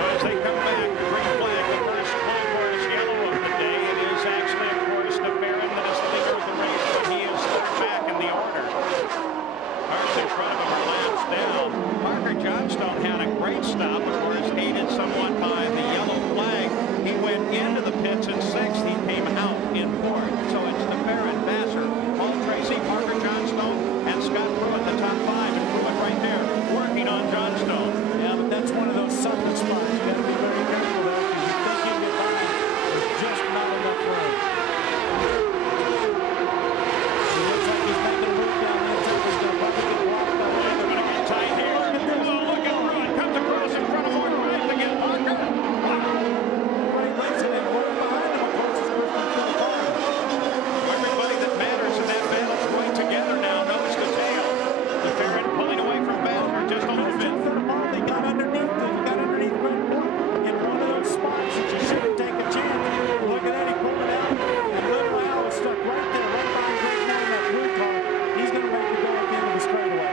As they come back, the green flag, the first full course yellow of the day. It is actually, of course, the Baron that is the leader of the race, but he is back in the order. Cars in front of him are laps down. Parker Johnstone had a great stop, of course, aided somewhat by the yellow flag. He went into the pits in 6th. He came out in 4th. So it's the Baron, Vassar, Paul Tracy, Parker Johnstone, and Scott Pruitt, the top 5. And Pruitt right there working on Johnstone. Yeah, but that's one of those sucker spots. You got to be very careful there because you think you can get by. There's just not enough room. He looks like he's making a move down the inside. He's going to probably get blocked by the It's going to get tight here. Look at this. Oh, look at Pruitt. Comes across in front of Moore. Tries to get Parker. Everybody racing and right behind him, of course, is Christian Fittipaldi. Everybody that matters in that battle is going together now, nose to tail. The Baron pulling away from Vassar just a little bit. Fittipaldi got underneath Greg Moore in one of those spots that you shouldn't take a chance. Look at that, he pulled it out, and Little Al is stuck right there, right behind Greg Moore in that blue car. He's going to make the go at the end of the straightaway.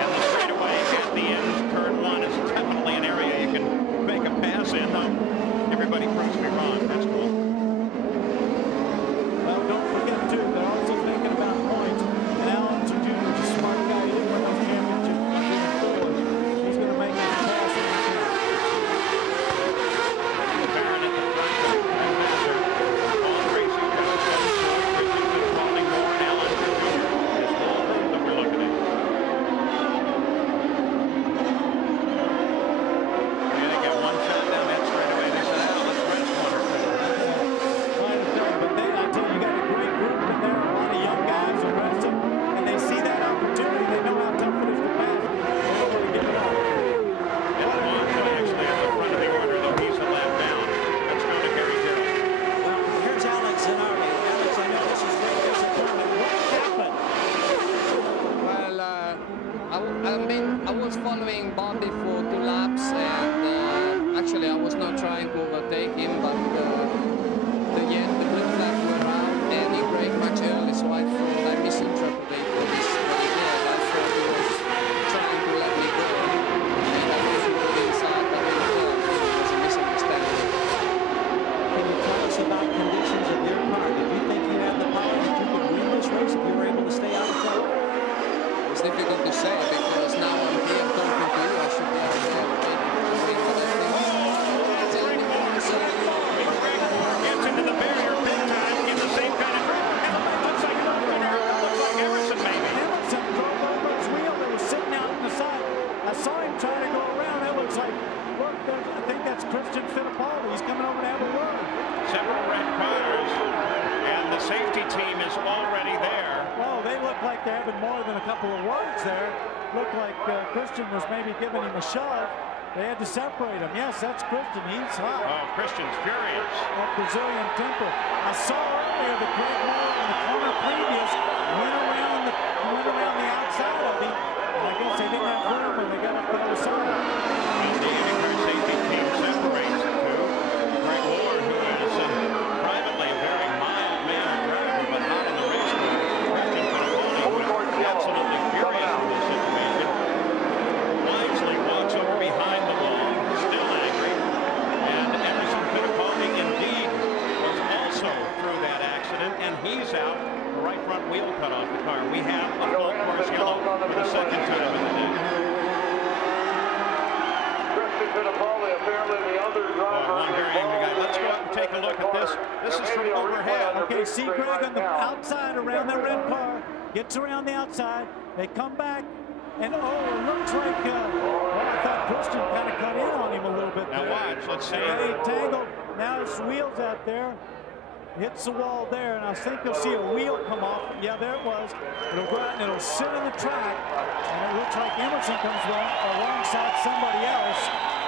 And the straightaway at the end, turn 1 is definitely an area you can make a pass in, though. Everybody proves me wrong. That's cool. Well, don't forget, too, they're also thinking about points. And Allen Jr. is a smart guy. He didn't win those championships. He's going to make that pass in the chance. The Baron at the front, and Vassar. Paul Tracy, Christian Fittipaldi, Moore, and Allen Jr. This whole group that we're looking at. Yeah, they got one shot down that straightaway. They said, let's rest one or two. But I tell you, you got a great group in there, a lot of young guys are resting, and they see that opportunity. They know how tough it is to pass. They don't want to give it up. And Alonso actually at the front of the order, though he's a lap down. Let's go to Gary Hill. Well, here's Alex Zanardi. Alex, I know this is great disappointment. What happened? Well, I was following Bobby for 2 laps, and actually I was not trying to overtake him, but the green flag were out, and he braked much early, so I thought I misinterpreted what he did. I thought he was trying to let me go, and I was moving inside, but it was a misunderstanding. Can you tell us about conditions of your car? Did you think you had the power that you could win this race if you were able to stay out of trouble? It's difficult to say because now I'm here talking to you. I should be out there waiting for the thing, but I think tell me more. So Gets into the barrier big time, gives the same kind of grip. And it looks like Emerson maybe. Emerson drove over his wheel that was sitting out on the side. I saw him trying to go around. It looks like, look, I think that's Christian Fittipaldi. He's coming over to have a word. Several red cars, and the safety team is already there. Well, they look like they're having more than a couple of words there. Looked like Christian was maybe giving him a shove. They had to separate him. Yes, that's Christian. He's hot. Oh, Christian's furious. That Brazilian temper. I saw earlier the Greg Moore in the corner previous went around the outside of him. And I guess they didn't have room when they got up the other side. And the IndyCar safety team separates the two. Greg Moore, who is privately a very mild-mannered driver, but hot in the race car. Christian Fittipaldi, absolutely furious in this situation. Wisely walks over behind the wall, still angry. And Emerson Fittipaldi indeed was also through that accident, and he's out. The right front wheel cut off the car. We have a full course yellow for the second time in the day. One very angry guy. Let's go out and take a look at this. This is from overhead. Okay, see Greg on the outside around that red car. Gets around the outside. They come back. And, it looks like, I thought Christian kind of cut in on him a little bit there. Now watch, let's see. And they tangled. Now his wheel's out there. hits the wall there, and I think you'll see a wheel come off. Yeah, there it was. It'll go out and it'll sit in the track, and it looks like Emerson comes alongside somebody else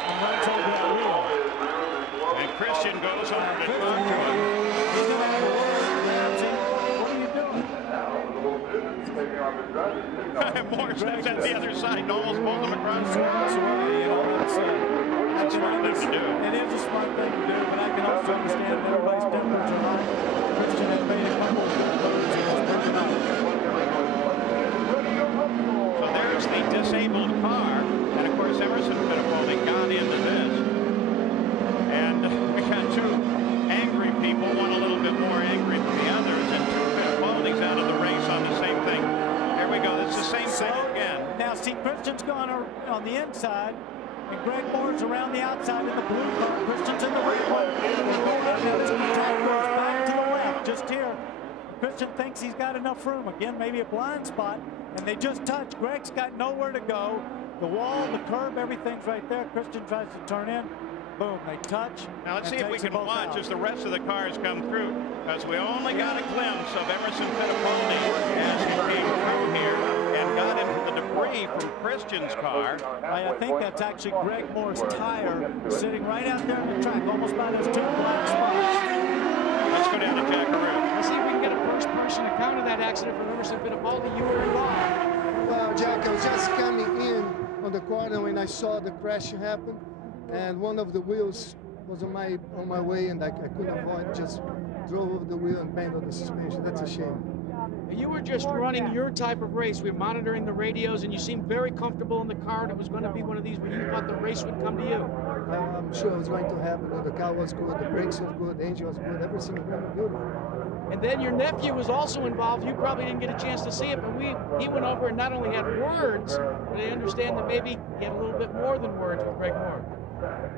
and runs over that wheel. And Christian goes over to talk to him. He's going to have a word. What are you doing? Moore steps at the other side and almost pulls him across. That's right. You know, that's a smart thing to do. It is a smart thing to do, but I can also understand that everybody's tempers are high. Christian has made a couple of good moves. He was pretty nice. So there's the disabled car, and of course Emerson Fittipaldi got into this. And we got two angry people, one a little bit more angry than the others, and two Fittipaldis out of the race on the same thing. There we go. It's the same thing again. Now, see, Christian's gone on the inside, and Greg Moore's around the outside in the blue car. Christian's in the red one. Now, this track goes back to the left, just here. Christian thinks he's got enough room. Again, maybe a blind spot, and they just touch. Greg's got nowhere to go. The wall, the curb, everything's right there. Christian tries to turn in. Boom, they touch. Now let's see if we can watch as the rest of the cars come through, because we only got a glimpse of Emerson Fittipaldi as he came through here and got into the debris from Christian's car. I think that's actually Greg Moore's tire sitting right out there in the track, almost by those two black spots. Let's go down to Jackaroo. Let's see if we can get a first-person account of that accident from Emerson Fittipaldi. You were involved. Well, Jack, I was just coming in on the corner when I saw the crash happen, and one of the wheels was on my way, and I couldn't avoid, just drove over the wheel and banged on the suspension. That's a shame. You were just running your type of race. We were monitoring the radios, and you seemed very comfortable in the car, and it was going to be one of these where you thought the race would come to you. I'm sure it was going to happen. The car was good, the brakes was good, the engine was good, everything was really good. And then your nephew was also involved. You probably didn't get a chance to see it, but he went over and not only had words, but I understand that maybe he had a little bit more than words with Greg Moore.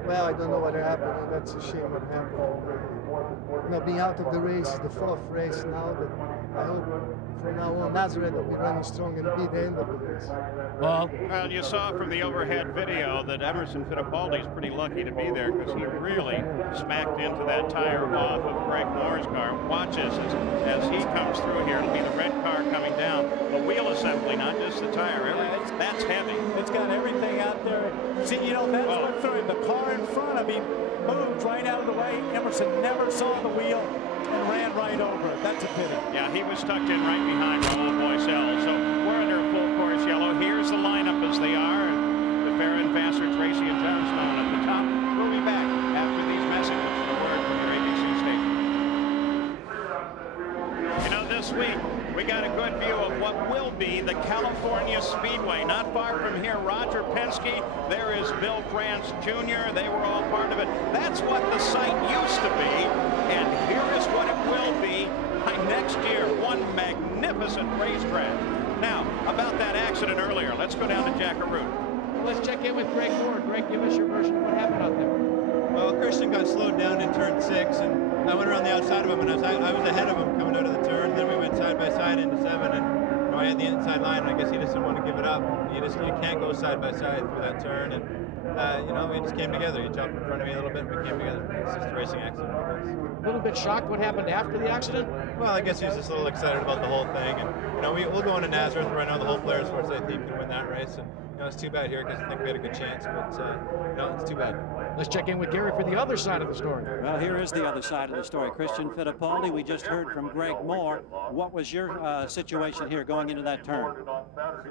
Well, I don't know what happened. That's a shame what happened. You know, being out of the race, the fourth race now, but I hope from now on Nazareth will be running strong and be the end of the race. Well, you saw from the overhead video that Emerson Fittipaldi is pretty lucky to be there, because he really smacked into that tire off of Greg Moore's car. Watch this as he comes through here. It'll be the red car coming down. The wheel assembly, not just the tire. That's heavy. It's got everything out there. See, you know, that's what threw him. The car in front of him moved right out of the way. Emerson never saw the wheel and ran right over it. That's a pity. Yeah, he was tucked in right behind Raul Boisel. So we're under full course yellow. Here's the lineup as they are. The Farron, Vassar, Tracy, and Johnstone at the top. We'll be back after these messages. A word from your ABC station. You know, this week we got a good view of what will be the California Speedway. Not far from here, Roger Penske. There is Bill France Jr. They were all part of it. That's what the site used to be, and here is what it will be by next year. One magnificent racetrack. Now, about that accident earlier, let's go down to Jackaroo. Let's check in with Greg Moore. Greg, give us your version of what happened out there. Well, Christian got slowed down in turn 6, and I went around the outside of him, and I was ahead of him coming out of the turn. And then we went side by side into 7, and I had the inside line, and I guess he just didn't want to give it up. You can't go side by side through that turn, and we just came together. He jumped in front of me a little bit, and we came together. It's just a racing accident. A little bit shocked what happened after the accident? Well, I guess he was just a little excited about the whole thing, and we'll go into Nazareth right now. The whole Players Force I think can win that race, and it's too bad here because I think we had a good chance, but it's too bad. Let's check in with Gary for the other side of the story. Well, here is the other side of the story. Christian Fittipaldi, we just heard from Greg Moore. What was your situation here going into that turn?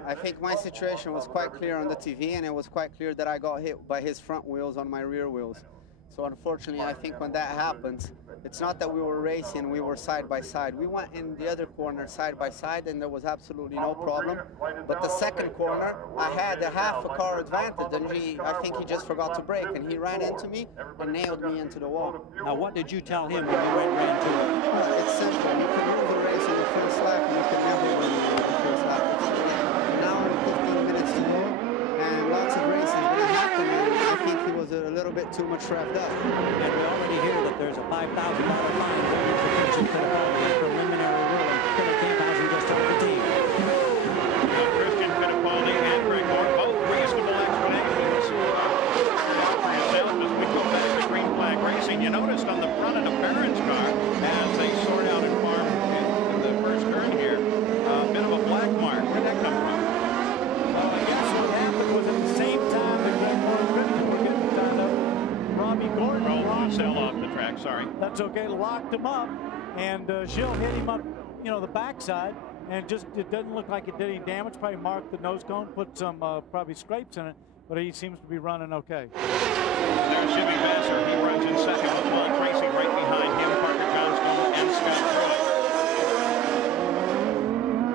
I think my situation was quite clear on the TV, and it was quite clear that I got hit by his front wheels on my rear wheels. So unfortunately, I think when that happens, it's not that we were racing, we were side by side. We went in the other corner side by side, and there was absolutely no problem. But the second corner, I had a half a car advantage, and I think he just forgot to brake, and he ran into me and nailed me into the wall. Now, what did you tell him when you ran into him? Well, it's simple. You can move the race in the first lap, and you can never win in the first lap. An hour and 15 minutes to go, and lots of races going to happen, and I think he was a little bit too much revved up. And we already hear that there's a $5,000 fine going for Christian Fittipaldi, a preliminary ruling. Billy Camphausen just told the team. Christian Fittipaldi and Greg Moore, both reasonable explanations. For yourself, as we go back to green flag racing, you noticed on the front of the parents' car, as they back, sorry. That's okay. Locked him up, and Gilles hit him up, you know, the backside, and just it doesn't look like it did any damage. Probably marked the nose cone, put some probably scrapes in it, but he seems to be running okay. There's Jimmy Vassar. He runs in second with Paul Tracy right behind him, Parker Johnstone and Scott Pruitt.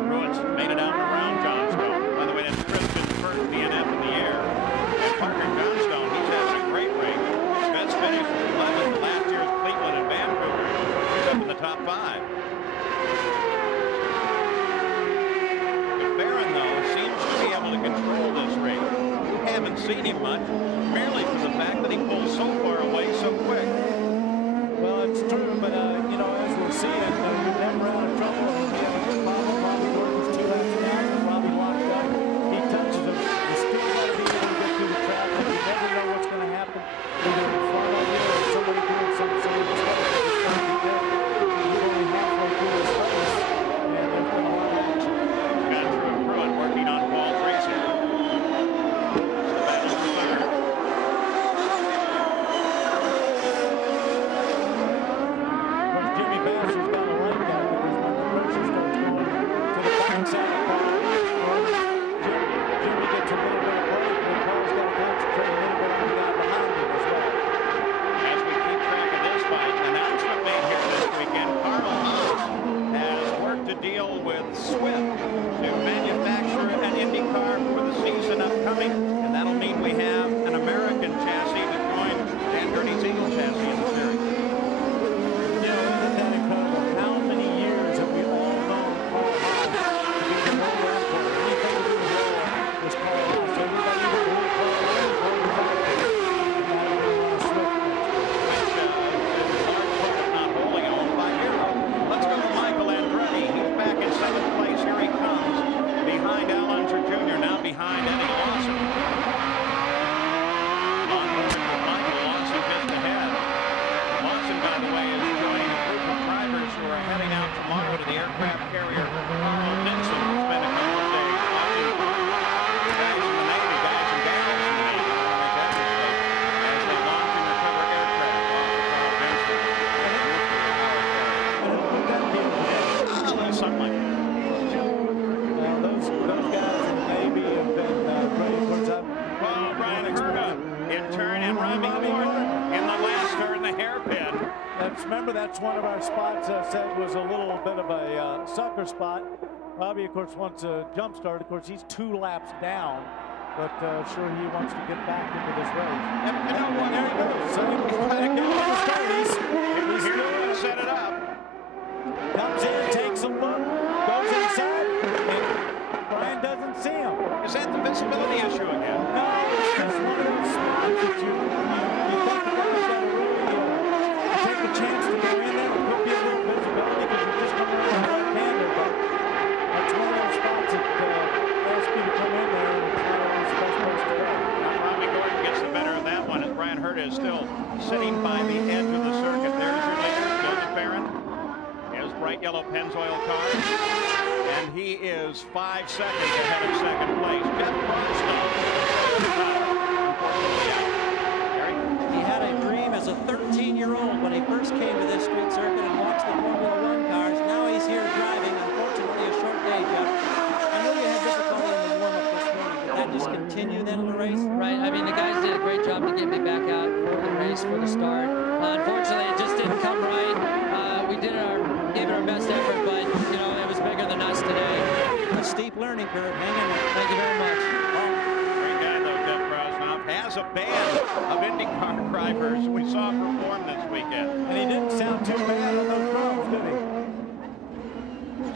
Pruitt's made it out around Johnstone. By the way, that's Christian first DNF in the air. And Parker Johnstone, he's having a great race. His best finish was 11th to last year's Cleveland and Vancouver. He's up in the top 5. Barron, though, seems to be able to control this race. We haven't seen him much, merely for the fact that he pulls so far away so quick. Well, it's true, but, you know, as we're seeing, you're never out of trouble. If you have a good problem, Robbie Gordon's 2 laps down, and Robbie locked up. He touches him. He's still got to be able to get through the traffic. You never know what's going to happen. Either in front of you or somebody doing something that's going to be good. You're only halfway through this race, and there's been a lot of action. Working on Paul Tracy. It's the battle for third. Jimmy Vassar's got a right guy because when the pressure starts going to the backside of Paul, Jimmy gets a little bit of break, and Paul's got to concentrate a little bit on the guy behind him as well. As we keep track of this fight, an announcement made here this weekend. Carl Haas has worked to deal with Swift to manufacture an IndyCar for the season upcoming, and that'll mean we have an American chassis to join Dan Gurney's Eagle chassis in the series. You know, isn't that incredible? How many years have we all known Carl Haas to be the world record? Anything to do with roll was Carl Haas. Everybody who knew Carl Haas was going back to him. And now we're on a Swift. Which is a large part of not wholly owned by Hero. Let's go to Michael Andretti. He's back in 7th place. Here he comes. Behind Al Unser Jr., now behind Eddie Lawson. On board with Michael Lawson just ahead. Lawson, by the way, is joining a group of drivers who are heading out tomorrow to the aircraft carrier Carl Denson, who spent a couple of days watching guys in the Navy, guys and gals in the Navy, make that mistake, as they launch and recover aircraft off of Carl Denson. Something like that. Those guys in the Navy have been pretty close up. Well, Brian in turn, and Robbie Gordon in the last turn, the hairpin. Remember, that's one of our spots said was a little bit of a sucker spot. Robbie, of course, wants a jump start. Of course, he's 2 laps down, but sure he wants to get back into this race. And you know what? There he goes. So he was trying to get on the start. He's here to set it up. Comes in, takes a look, goes inside, and Brian doesn't see him. Is that the visibility issue again? No, it's just one of those spots that you think the guy's got to really take a chance to go in there. It could be a little visibility because you're just coming in right-hander, but that's one of those spots that ask you to come in there, and it's not always the best place to go. Robbie Gordon gets the better of that one as Brian Herta is still sitting by the edge of the circuit. There's your leader, Joseph Barron. His bright yellow Pennzoil car. And he is 5 seconds ahead of second place. Jeff Crosstown. He had a dream as a 13-year-old when he first came to this street circuit and watched the Formula One cars. Now he's here driving. Unfortunately, a short day, Jeff. I know you had difficulty in the warm-up this morning. Did that just continue then in the race? Right. I mean, the guys did a great job to get me back out for the race, for the start. Unfortunately, it just didn't come right. We gave it our best effort, but, you know, it was bigger than us today. A steep learning curve. Hang in there. Thank you very much. Great guy, though, Jeff Crosstown. Has a band of IndyCar drivers we saw perform this weekend. And he didn't sound too bad on those drums, did he?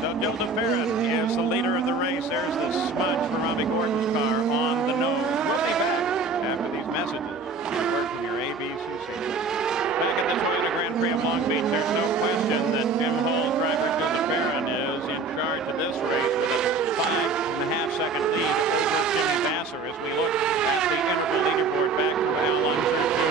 So Gilda Ferrin is the leader of the race. There's the smudge for Robbie Gordon's car on the nose. We'll be back after these messages. Word from your ABC station. Back at the Toyota Grand Prix of Long Beach, there's no question that Jim Hull, driver Gilda Ferrin, is in charge of this race with a 5.5-second lead over Jimmy Vassar as we look at the interval leaderboard back to Al Unser Jr.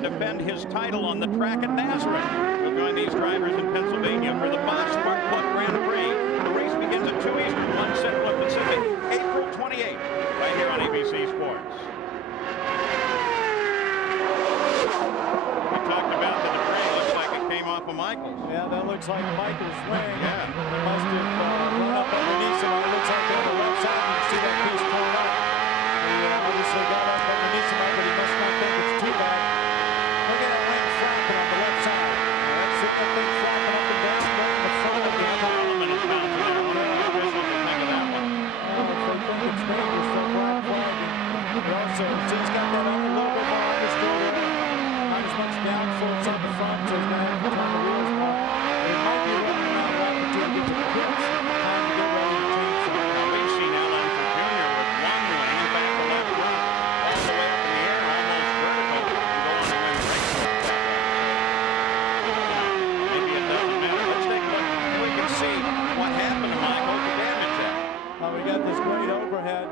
Defend defend his title on the track at Nazareth. We'll join these drivers in Pennsylvania for the Bosch Spark Plug Grand Prix. The race begins at 2 Eastern, 1 Central Pacific, April 28th, right here on ABC Sports. We talked about the debris. Looks like it came off of Michaels. Yeah, that looks like Michaels' wing. Yeah. They must have run up underneath him. It looks like on the left side. You can see that piece torn up. He obviously got up underneath him, but he must not think it's too bad. Look at that wing flapping on the left side. That's it, that thing flapping up and down right in the front of the car. Element is bound to that. What do the officials think of that one? If they think it's dangerous, they'll black flag. But also, he's got that up a little bit more understood there. Not as much downforce on the front, so he's going to have to turn the wheels more. They might be running around right until he gets to the pits. Time to get ready to change something. Now, we've seen Alan Jr. with one wing back to left front, all the way up in the air, almost vertical. You go on to win the race. Maybe it doesn't matter. Let's take a look so we can see what happened to Michael to damage that. Oh, we got this great overhead.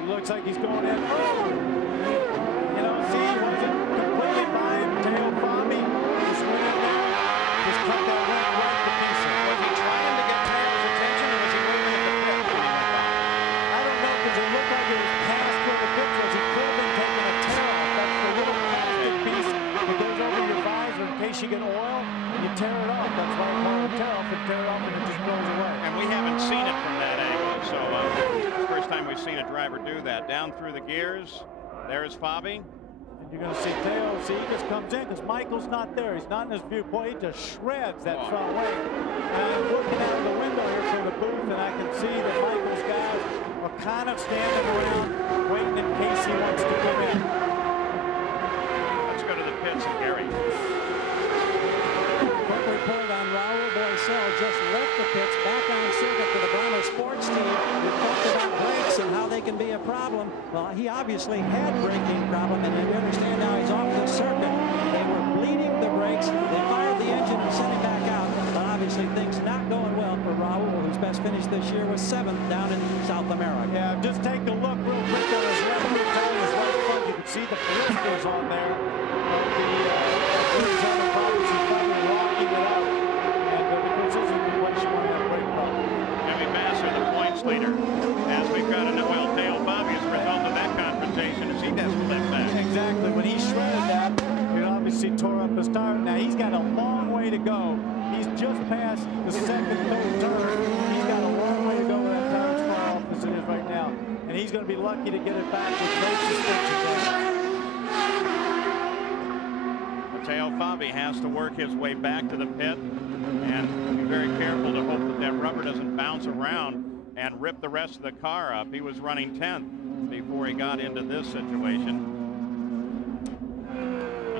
He looks like he's going in. Oh! You know, see, he wasn't completely by him. Tail Bobby just went in there. Just cut that wing right to pieces. Was he trying to get Taylor's attention, or was he waiting at the pit when he went by? I don't know, because it looked like it was past where the pit was. He could have been taking a tear off. That's the little plastic piece that goes over your visor in case you get oil and you tear it off. That's why it's called a tear off. It tear off and it just goes away. And we haven't seen it from that angle, so it's the first time we've seen a driver do that. Down through the gears, there's Fabi. And you're going to see Teo. See, he just comes in because Michael's not there. He's not in his viewpoint. He just shreds that front wing. And I'm looking out of the window here from the booth, and I can see that Michael's guys are kind of standing around waiting in case he wants to come in. Let's go to the pits and Gary. Quick report on Raul Boisel just left the pits back on circuit for the Brahma Sports team. We talked about brakes and how they can be a problem. Well, he obviously had braking problem, and you understand now he's off the circuit. They were bleeding the brakes. They fired the engine and sent him back out. But obviously things not going well for Raul, whose best finish this year was 7th down in South America. Yeah, just take a look real quick on his left tail, his right front. You can see the blisters on there. He's probably locking it up. And because this is the way she might have a brake problem. Jimmy Vassar, the points leader, as we've got a well tail Bobby as a result of that confrontation as he doesn't lift back. Exactly. When he shredded that, it obviously tore up his tire. Now he's got a long way to go. He's just past the second, third turn. He's got a long way to go with that tire as far off as it is right now. And he's going to be lucky to get it back with great suspension. Mateo Fabi has to work his way back to the pit and be very careful to hope that that rubber doesn't bounce around and rip the rest of the car up. He was running 10th before he got into this situation.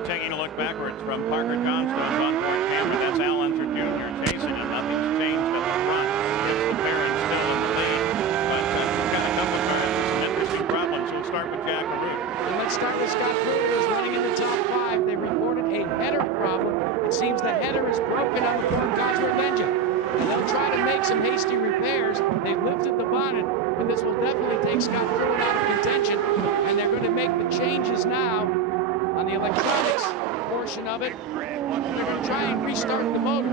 Taking a look backwards from Parker Johnstone's on-board camera, that's Al Unser Jr. chasing him. Nothing's changed at the front. It's Barron still in the lead. But we've got a couple of cars with some interesting problems. We'll start with Jack LaRue. Let's start with Scott Pruitt, who's running in the top 5. They reported a header problem. It seems the header is broken on the front Cosworth engine. And they'll try to make some hasty repairs. They've lifted the bonnet, and this will definitely take Scott Pruitt out of contention. And they're going to make the changes now on the electronics portion of it. They're going to try and restart the motor.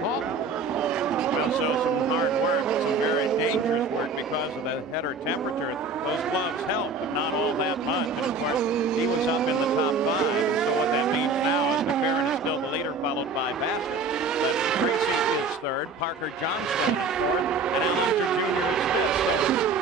Well, so some hard work, some very dangerous work because of the header temperature. Those gloves help, but not all that much. And of course, he was up in the top 5. So what that means now is McFerrin is still the leader, followed by Vassar. But Tracy is 3rd, Parker Johnstone is 4th, and Al Unser Jr. is 5th.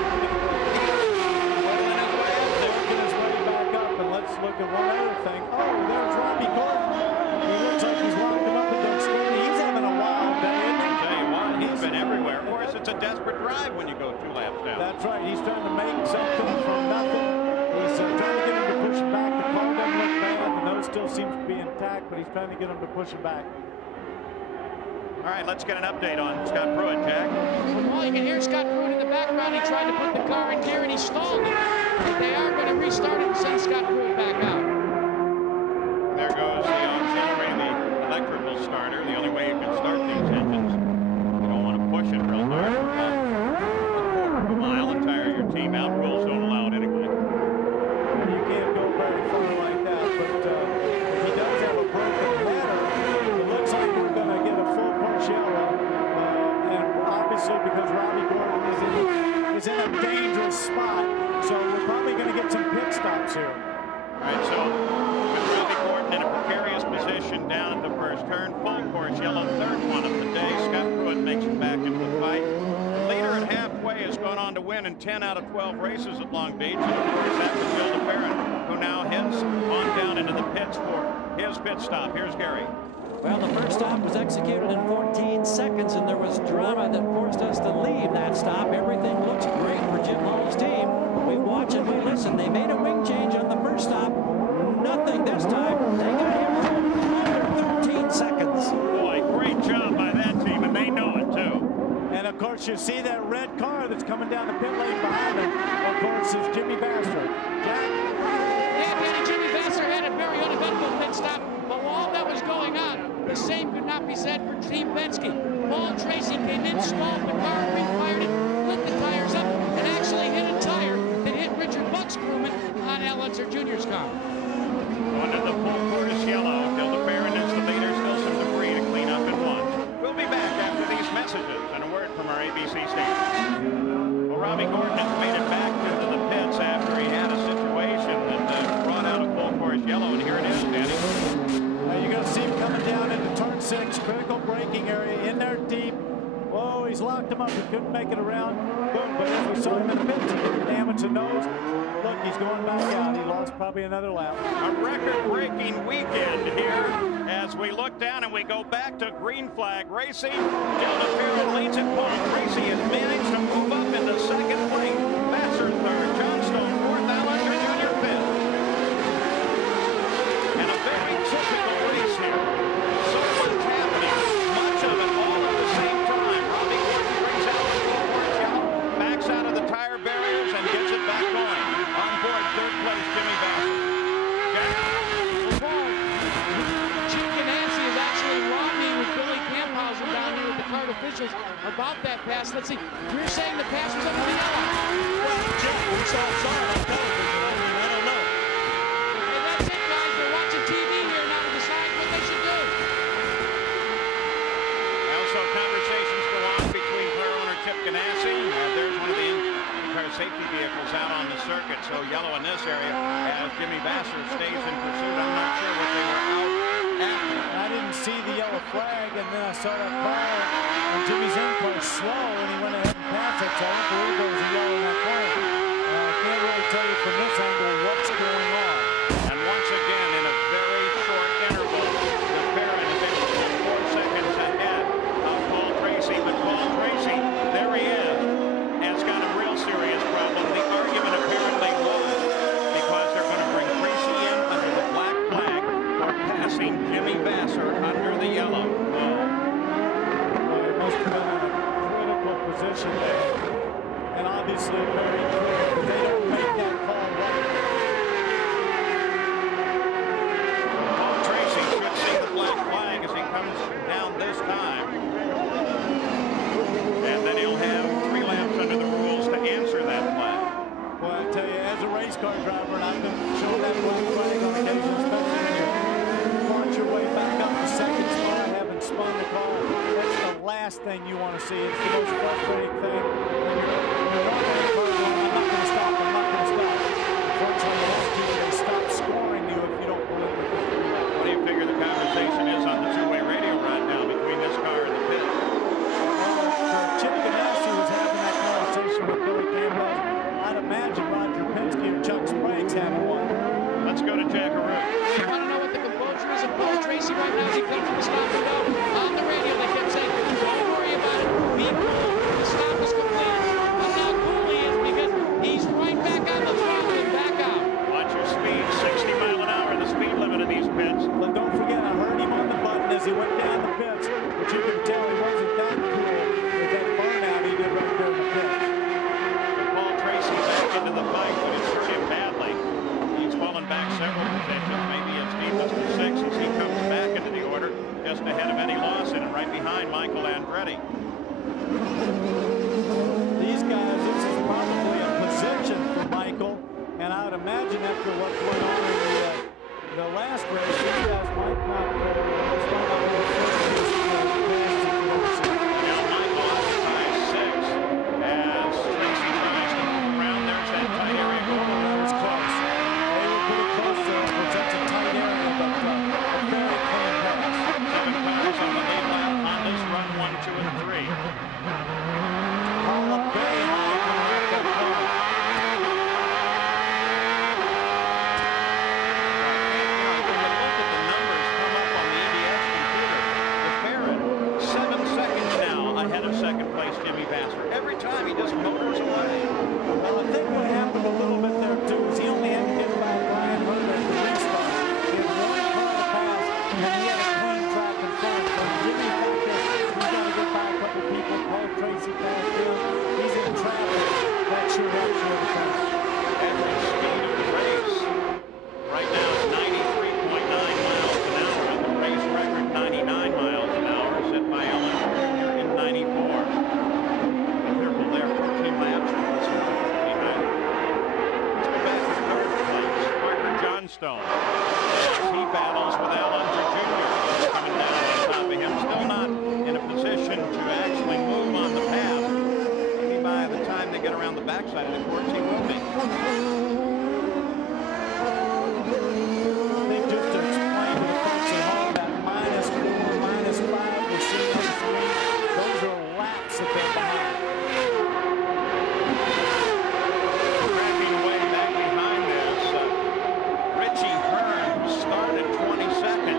Let's look at one other thing. Oh, there's Robbie Gordon. He looks like he's locked him up against Skinny. He's having a wild day, isn't he? I'll tell you what, he's been everywhere. Of course, it's a desperate drive when you go 2 laps down. That's right. He's trying to make something from nothing. He's trying to get him to push him back. The car doesn't look bad. The nose still seems to be intact, but he's trying to get him to push him back. All right, let's get an update on Scott Pruitt, Jack. Well, you can hear Scott Pruitt in the background. He tried to put the car in gear, and he stalled it. But they are going to restart it and send Scott Pruitt back out. There goes the auxiliary, the electrical starter. The only way you can start these engines. You don't want to push it real hard. A quarter of a mile and tire your team out. Rules don't laps here. All right, so with Robbie Gordon in a precarious position down at the first turn, full course yellow, third one of the day. Scott Pruitt makes it back into the fight. The leader at halfway has gone on to win in 10 out of 12 races at Long Beach. And of course, that was Bill DeBaron, who now heads on down into the pits for his pit stop. Here's Gary. Well, the first stop was executed in 14 seconds, and there was drama that forced us to leave that stop. Everything looks great for Jim Hall's team. We watch and we listen. They made a wing change on the first stop. Nothing this time. They got him under 13 seconds. Boy, great job by that team, and they know it, too. And, of course, you see that red car that's coming down the pit lane behind them. Of course, is Jimmy Vasser. Yeah, Jimmy Vasser had a very uneventful pit stop, but while that was going on, the same could not be said for Team Penske. Paul Tracy came in, stalled the car, refired it, lit the tires up, and actually hit a tire that hit Richard Buck's crewman on Al Unser Jr.'s car. Under the full course yellow, Bill DeBaron is the leader. Still some debris to clean up in one. We'll be back after these messages and a word from our ABC station. Well, Robbie Gordon has made it back into the pits after he had a situation that brought out a full course yellow, and here it is, Danny. You're going to see him coming down into turn 6, critical braking area, in there deep. Whoa, he's locked him up. He couldn't make it around. Boom, but as we saw him in the pits, he didn't damage the nose. Look, he's going back out. He lost probably another lap. A record-breaking weekend here as we look down and we go back to green flag racing. Dale DeFerrin leads it. Paul Tracy has managed to move up into second place. Vasser third. Johnstone fourth. Al Unser Jr. fifth. And a very typical race here. So much happening. Much of it all at the same time. Robbie Gordon brings out the full course yellow, backs out of the tire barriers and gets it back going. On board, third place, Jimmy Vasser. Chief Ganassi is actually lobbying with Billy Camphausen down here with the card officials about that pass. Let's see. You're saying the pass was under the yellow. Well, Jim, we saw it on television. I don't know. And that's it, guys. They're watching TV here now to decide what they should do. Also, conversations go on between car owner Chip Ganassi. There's one of the IndyCar safety vehicles out on the circuit, so yellow in this area as Jimmy Vasser stays in pursuit. I'm not sure what they were out after. I didn't see the yellow flag, and then I saw that car, and Jimmy's in quite slow, and he went ahead and passed it, so I don't believe there was a yellow in that car. I can't really tell you from this angle what's going on. And once again, in a very short interval, DeFerrin is able to be 4 seconds ahead of Paul Tracy. But Paul Tracy, there he is, has got a real serious problem. The argument apparently was because they're going to bring Tracy in under the black flag for passing Jimmy Vasser under the yellow. They must have been in a critical position there, and obviously very critical. They don't make that call right. Paul Tracy should see the black flag as he comes down this time. And then he'll have 3 laps under the rules to answer that flag. Well, I tell you, as a race car driver, and I've been showing that black flag on occasion, especially when you launch your way back up the second spot, having spun the car. That's the last thing you want to see. It's the most frustrating thing. When you're walking in the car going, I'm not going to stop, I'm not going to stop. Unfortunately, most people, they stop scoring you if you don't believe it. What do you figure the conversation is on the two-way radio right now between this car and the pit? Chip Ganassi was having that conversation with Billy Campbell. I'd imagine Roger Penske and Chuck Sprague's having one. Let's go to Jack Arute. You want to know what the composure is of Paul Tracy right now as he comes to the stop and go? On the radio, they kept saying, don't worry about it. Be cool. The stop is completed. But how cool he is because he's right back on the throttle and back out. Watch your speed, 60 miles an hour, the speed limit of these pits. But don't forget, I heard him on the button as he went down the pits, but you can tell he wasn't that cool with that burnout he did right there in the pit. So Paul Tracy back into the fight, but it's hurt him badly. He's fallen back several positions, maybe as deep as the 6 as he comes back into the order, just ahead of Eddie Lawson and right behind Michael Andretti. These guys, this is probably a position for Michael, and I would imagine after what went on in the last race, these guys might not Michael occupies 6 as Tracy tries to move around. There's that tight area going. That was close. They Johnstone. He battles with Alonso Jr. coming down on top of him. Still not in a position to actually move on the path. Maybe by the time they get around the backside of the course, he will be. I think just to explain to the folks at home that -4, -5 we're seeing on the screen, those are laps that they're behind. Tracking way back behind this, Richie Hearn started 22nd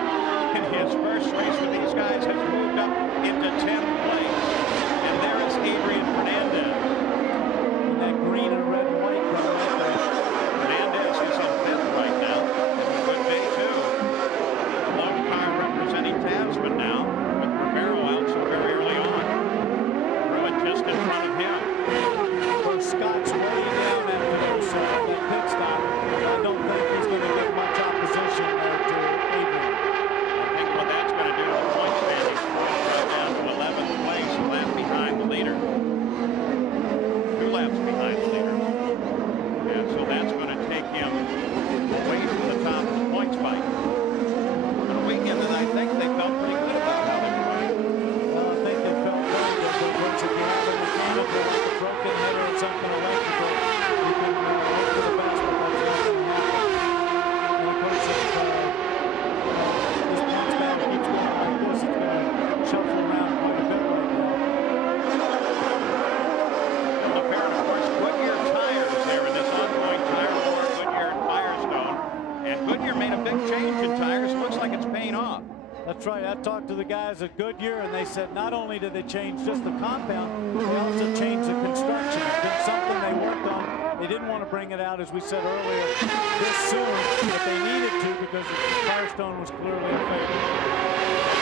in his first race with these guys, has moved up into 10th place. And there is Adrian Fernandez. And that green and red and white color right there. Fernandez is on 5th right now. Good day, too. Lone car representing Tasman now, with Rivero out so very early on. Pruitt just in front of him. Where Scott's way down after that pit stop. I don't think he's going to get much opposition there to Adrian. I think what that's going to do to the point standings, right down to 11th place, a lap behind the leader. 2 laps behind the leader. And so that's going to take him away from the top of the points fight. On a weekend that I think they felt pretty good about how they were running. Well, I think they felt very good, but once again, the mechanical, the broken header and something electrical, you can hope for the best, but that's not going to happen. And of course, if this punch back keeps going like this, it's going to shuffle around quite a bit right now. LeFerrin, of course, Goodyear tires there in this ongoing tire war, Goodyear and Firestone. And Goodyear made a big change in tires. Looks like it's paying off. That's right. I talked to the guys at Goodyear, and they said not only did they change just the compound, they also changed the construction. It's something they worked on. They didn't want to bring it out, as we said earlier, this soon, but they needed to because Firestone was clearly in favor.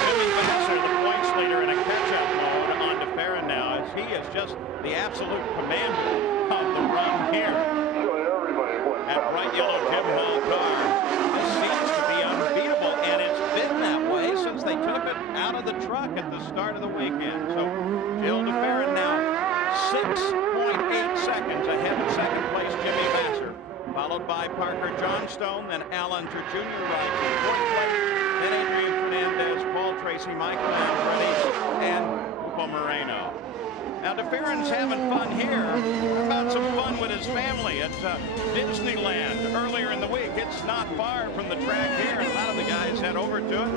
Jimmy Vassar, the points leader, in a catch-up mode on DeFerrin now, as he is just the absolute commander of the run here. That bright yellow Jim Hall car. This seems to be unbeatable, and it's been that way since they took it out of the truck at the start of the weekend. So Gil DeFerrin now 6.8 seconds ahead of second place Jimmy Vassar, followed by Parker Johnstone, then Alan Jr. rides in fourth place, then Adrian Fernandez, Paul Tracy, Michael Andretti, and Upo Moreno. Now DeFerrin's having fun here. How about some fun with his family at Disneyland earlier in the week? It's not far from the track here, and a lot of the guys head over to it.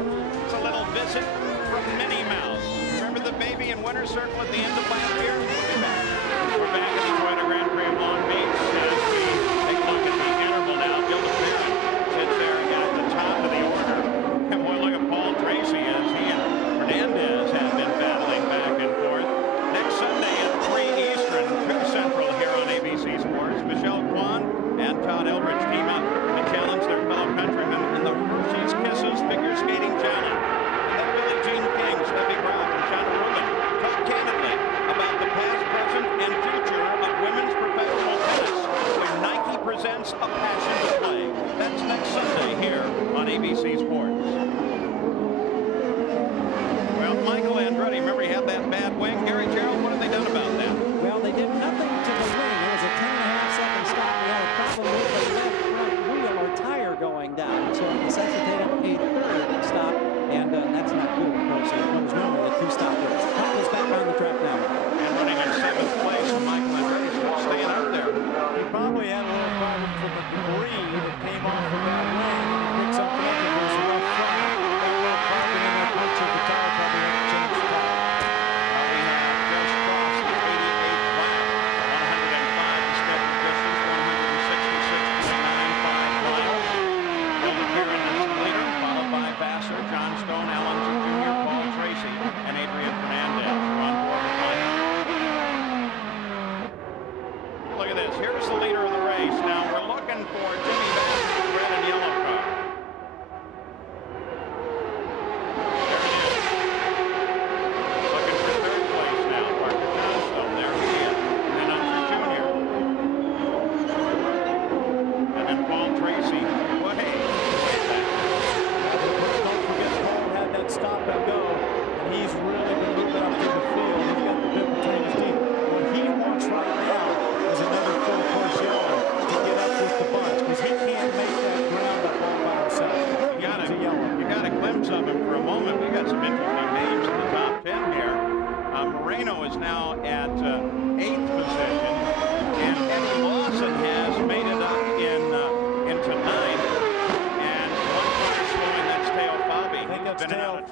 It's a little visit from Minnie Mouse. Remember the baby in Winter Circle at the end of last year? We're back at the Toyota Grand Prix of Long Beach as we take a look at the interval now. Gil DeFerrin sits there at the top of the order. And we'll look at Paul Tracy as he and Fernandez have been battling back and forth. Next Sunday at Prix Eastern, 2 Central here on ABC Sports. Michelle Kwan and Todd Eldridge team up to challenge their fellow countrymen in the Hershey's Kisses Figure Skating Challenge. And then Billie Jean King, Steffi Graf, and Shauna Rubin talk candidly about the past, present, and future of women's professional tennis when Nike presents A Passion to Play. That's next Sunday here on ABC Sports. Well, Michael Andretti, remember he had that bad wing. Gary Gerald, what have they done about that? Well, they did nothing to the wing. It was a 10.5-second stop. They had a problem with the left front wheel or tire going down, so it necessitated a third stop, and that's not good, of course. It was normally a 2-stop race. Hunt is back on the track now. And running in 7th place, Michael Andretti still staying out there. He probably had a little problem from the debris that came off of that wing. He picked something up and it was a rough front. Got a little problem in that puncture. The tire probably had to change the tire. We have just crossed the 88th lap, 105 the scheduled distance, 166.95 miles. Gil DeFerrin is the leader, followed by Vassar, Johnstone, Alan Jr., Paul Tracy, and Adrian Fernandez are on board the final. Look at this. Here's the leader of the race. Now we're looking for Jimmy Vassar's red and yellow car. There it is. Looking for third place now. Parker Johnstone. There he is. And then Unser Jr. And then Paul Tracy. Way back. Don't forget, Paul had that stop and go, and he's really been moving up to the field. He's got the bit between his teeth. What he wants right now is another full push yellow to get up with the bunch, because he can't make that ground up all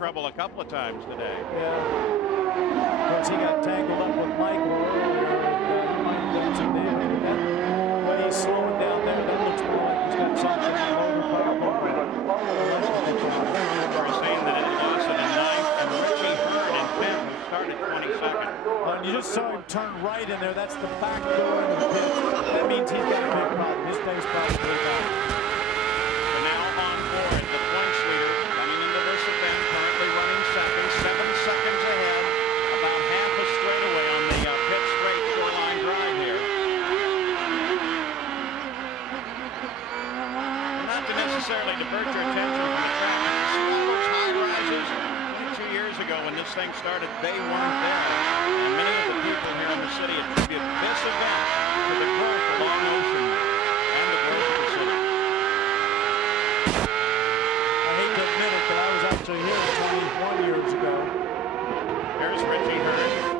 trouble a couple of times today. Yeah. Of course, he got tangled up with Michael earlier, and Mike got some damage. The way he's slowing down there, that looks more like he's got something on the We're saying that it lost in the 9th, and Richie Hearn in 10th, who started 22nd. And you just saw him turn right in there. That's the back door in the pit. That means he's got a big problem. His day's probably bad. And now on board, the points leader coming into this event, currently running second, 7 seconds ahead, about half a straightaway on the pit straight shoreline drive here. Not to necessarily divert your attention from the track, but you see all those high rises 2 years ago when this thing started, they weren't there. And many of the people here in the city attribute this event to the growth along Ocean and the growth of the city. I hate to admit it, but I was actually here 21 years ago. There's Richie Hearn,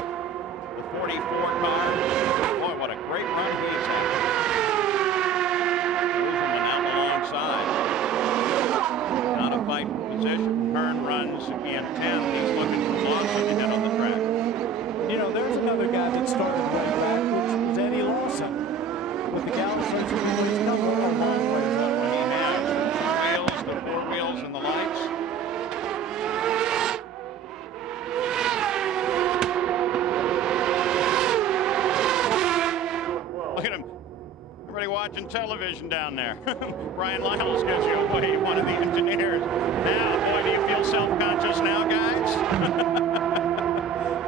the 44 car. Boy, what a great run he's had. Moving out alongside. Not a fight position. Hearn runs in 10th. He's looking for Lawson to hit on the track. You know, there's another guy that started way back, which was Eddie Lawson. With the Galaxy, he's come a long ways that way. He has the wheels, the 4 wheels, and the lights. Look at him. Everybody watching television down there. Brian Lyles gives you away, one of the engineers. Now, boy, do you feel self-conscious now, guys?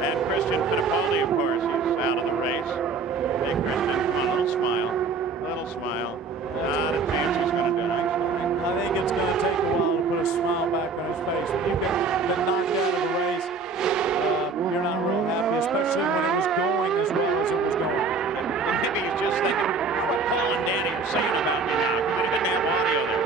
And Christian Fittipaldi, of course, he's out of the race. Hey, Christian, come on, little smile. Little smile. Not a chance he's going to do it. I think it's going to take a while to put a smile back on his face. When you get knocked out of the race, you're not real happy, especially when it was going as well as it was going. And maybe he's just thinking, what Paul and Danny are saying about me now. Could have been that audio there.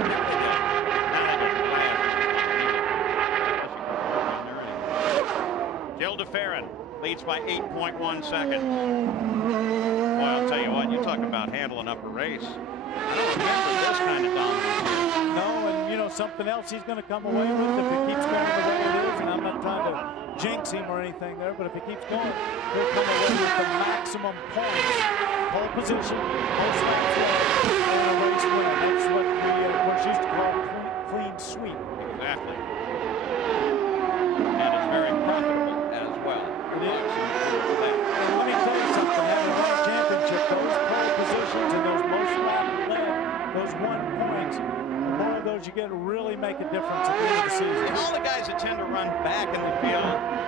Gil DeFerrin leads by 8.1 seconds. Boy, I'll tell you what, you talk about handling up a race. I don't remember this kind of dominance. No, and you know, something else he's going to come away with if he keeps going the way it is, and I'm not trying to jinx him or anything there, but if he keeps going, he'll come away with the maximum points, pole position, most laps led, and a race win. That's what we, of course, used to call clean sweep. Exactly. And it's very profitable as well. It is. And let me tell you something, having won a championship, those pole positions and those most laps led, those 1 points, the more of those you get really make a difference at the end of the season. And all the guys that tend to run back in the field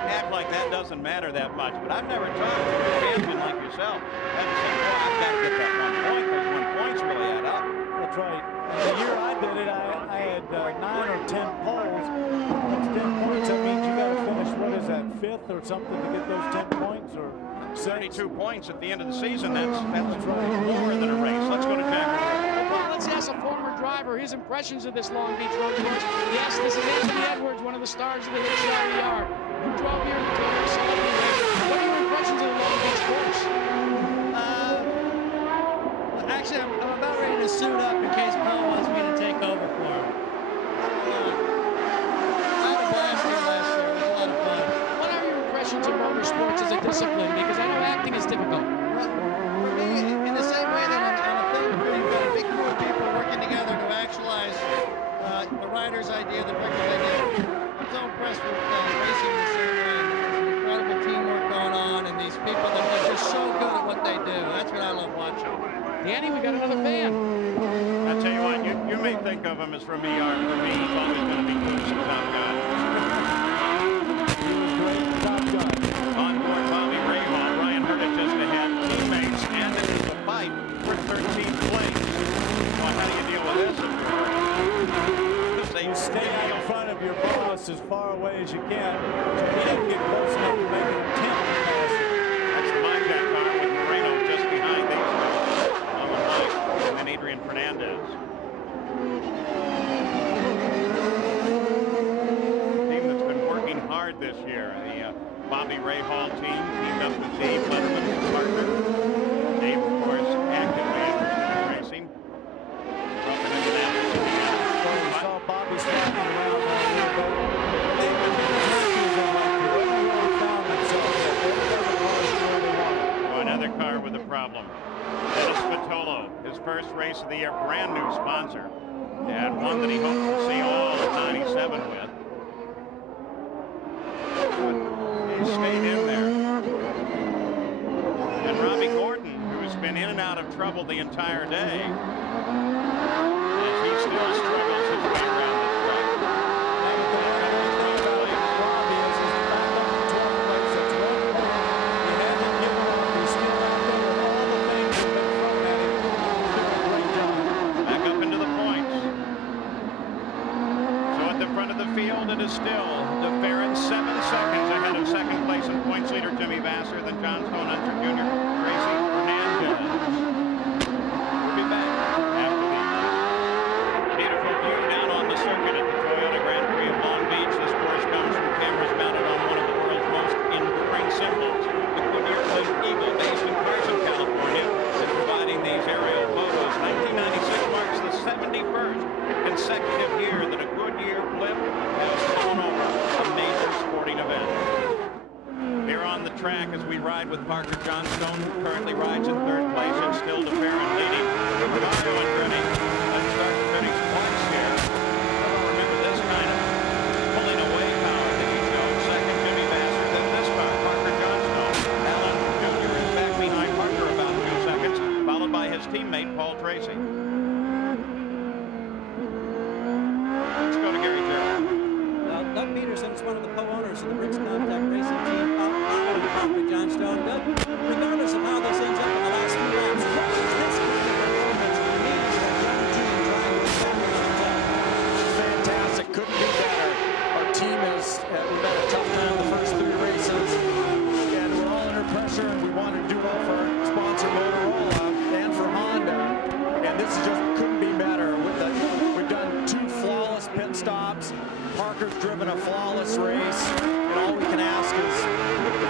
act like that doesn't matter that much. But I've never talked to a champion like yourself and said, well, I've got to get that 1 point. Those 1 points really add up. That's right. And the year I did it, I had 9 or 10 poles. That's 10 points. That means you got to finish, what is that, 5th or something to get those 10 points? Or 32 points at the end of the season. That's right. More than a race. Let's go to Jack. Well, let's ask a former driver his impressions of this Long Beach road course. Yes, this is Anthony Edwards, one of the stars of the hit RER. You drove here to saw the race. What are your impressions of the Long Beach course? Actually, I'm about ready to suit up in case Paul wants me to take over for him. I had a blast here last year. It was a lot of fun. What are your impressions of motorsports as a discipline? Because I know acting is difficult. For me, in the same way that on a film where you've got a big crew of people working together to actualize the writer's idea, the director's idea, I'm so impressed with racing the same way. There's incredible teamwork going on, and these people that are just so good at what they do. That's what I love watching. Danny, we got another fan. I tell you what, you may think of him as from ER. For me, he's always going to be Goose and Top Gun. he was great Top Gun. On board Bobby Rahal, Ryan Hurta just ahead, teammates, and it is a fight for 13th place. Well, how do you deal with this? You stay out in front of your boss as far away as you can. So he didn't get close enough to make an attempt to pass it. That's the Jack car with Moreno just behind these guys. On the right, and then Adrian Fernandez. Team that's been working hard this year. The Bobby Rahal team teamed up with Dave Letterman, his partner. Dave, of course, actively interested in racing. So we saw Bobby sliding around a little bit. a brand new sponsor, and one that he hoped to see all of 97 with. He stayed in there. And Robbie Gordon, who's been in and out of trouble the entire day, as he still struggles his way around the track. Back up into the points. So at the front of the field, it is still DeFerrin 7 seconds ahead of second place and points leader Jimmy Vasser, then John Stone Hunter Jr., Tracy Fernandez. We'll be back after these. Beautiful view down on the circuit at the Toyota Grand Prix of Long Beach. This course comes from cameras mounted on one of the world's most enduring symbols, the Goodyear Eagle, based in Carson, California, is providing these aerial photos. 1996 marks the 71st consecutive year that a Goodyear blimp has flown over a major sporting event. Here on the track as we ride with Parker Johnstone, who currently rides in third place, and still DeFerrin leading. Ricardo Andretti, let's start to finish points here. Remember this kind of pulling away power that he's shown. Second, Jimmy Vasser, then this car, Parker Johnstone. Allen Jr. is back behind Parker about 2 seconds, followed by his teammate, Paul Tracy. Let's go to Gary Gerald. Doug Peterson is one of the co-owners of the Prix Contact Racing team out of Parker Johnstone. Doug, regardless of how this ends up in the last few laps, what is this kind of performance means for a young team trying to establish themselves? It's fantastic. Couldn't be better. Our team we've had a tough time the first 3 races, and we're all under pressure, and we wanted to do well for our sponsor Motorola and for Honda, and this is just couldn't be better. We've done 2 flawless pit stops. Parker's driven a flawless race, and all we can ask is to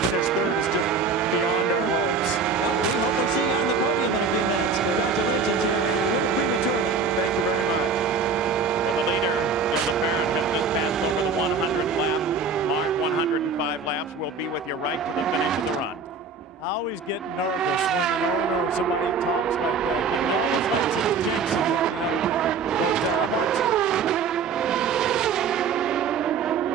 finish third is just beyond our hopes. Well, we hope to see you on the podium in a few minutes. Congratulations, you're prematurely. Thank you very much. And the leader, Gil DeFerrin, has just passed over the 100 lap mark. 105 laps will be with you right to the finish of the run. I always get nervous when an owner or somebody talks like that. You always like to see the jinx.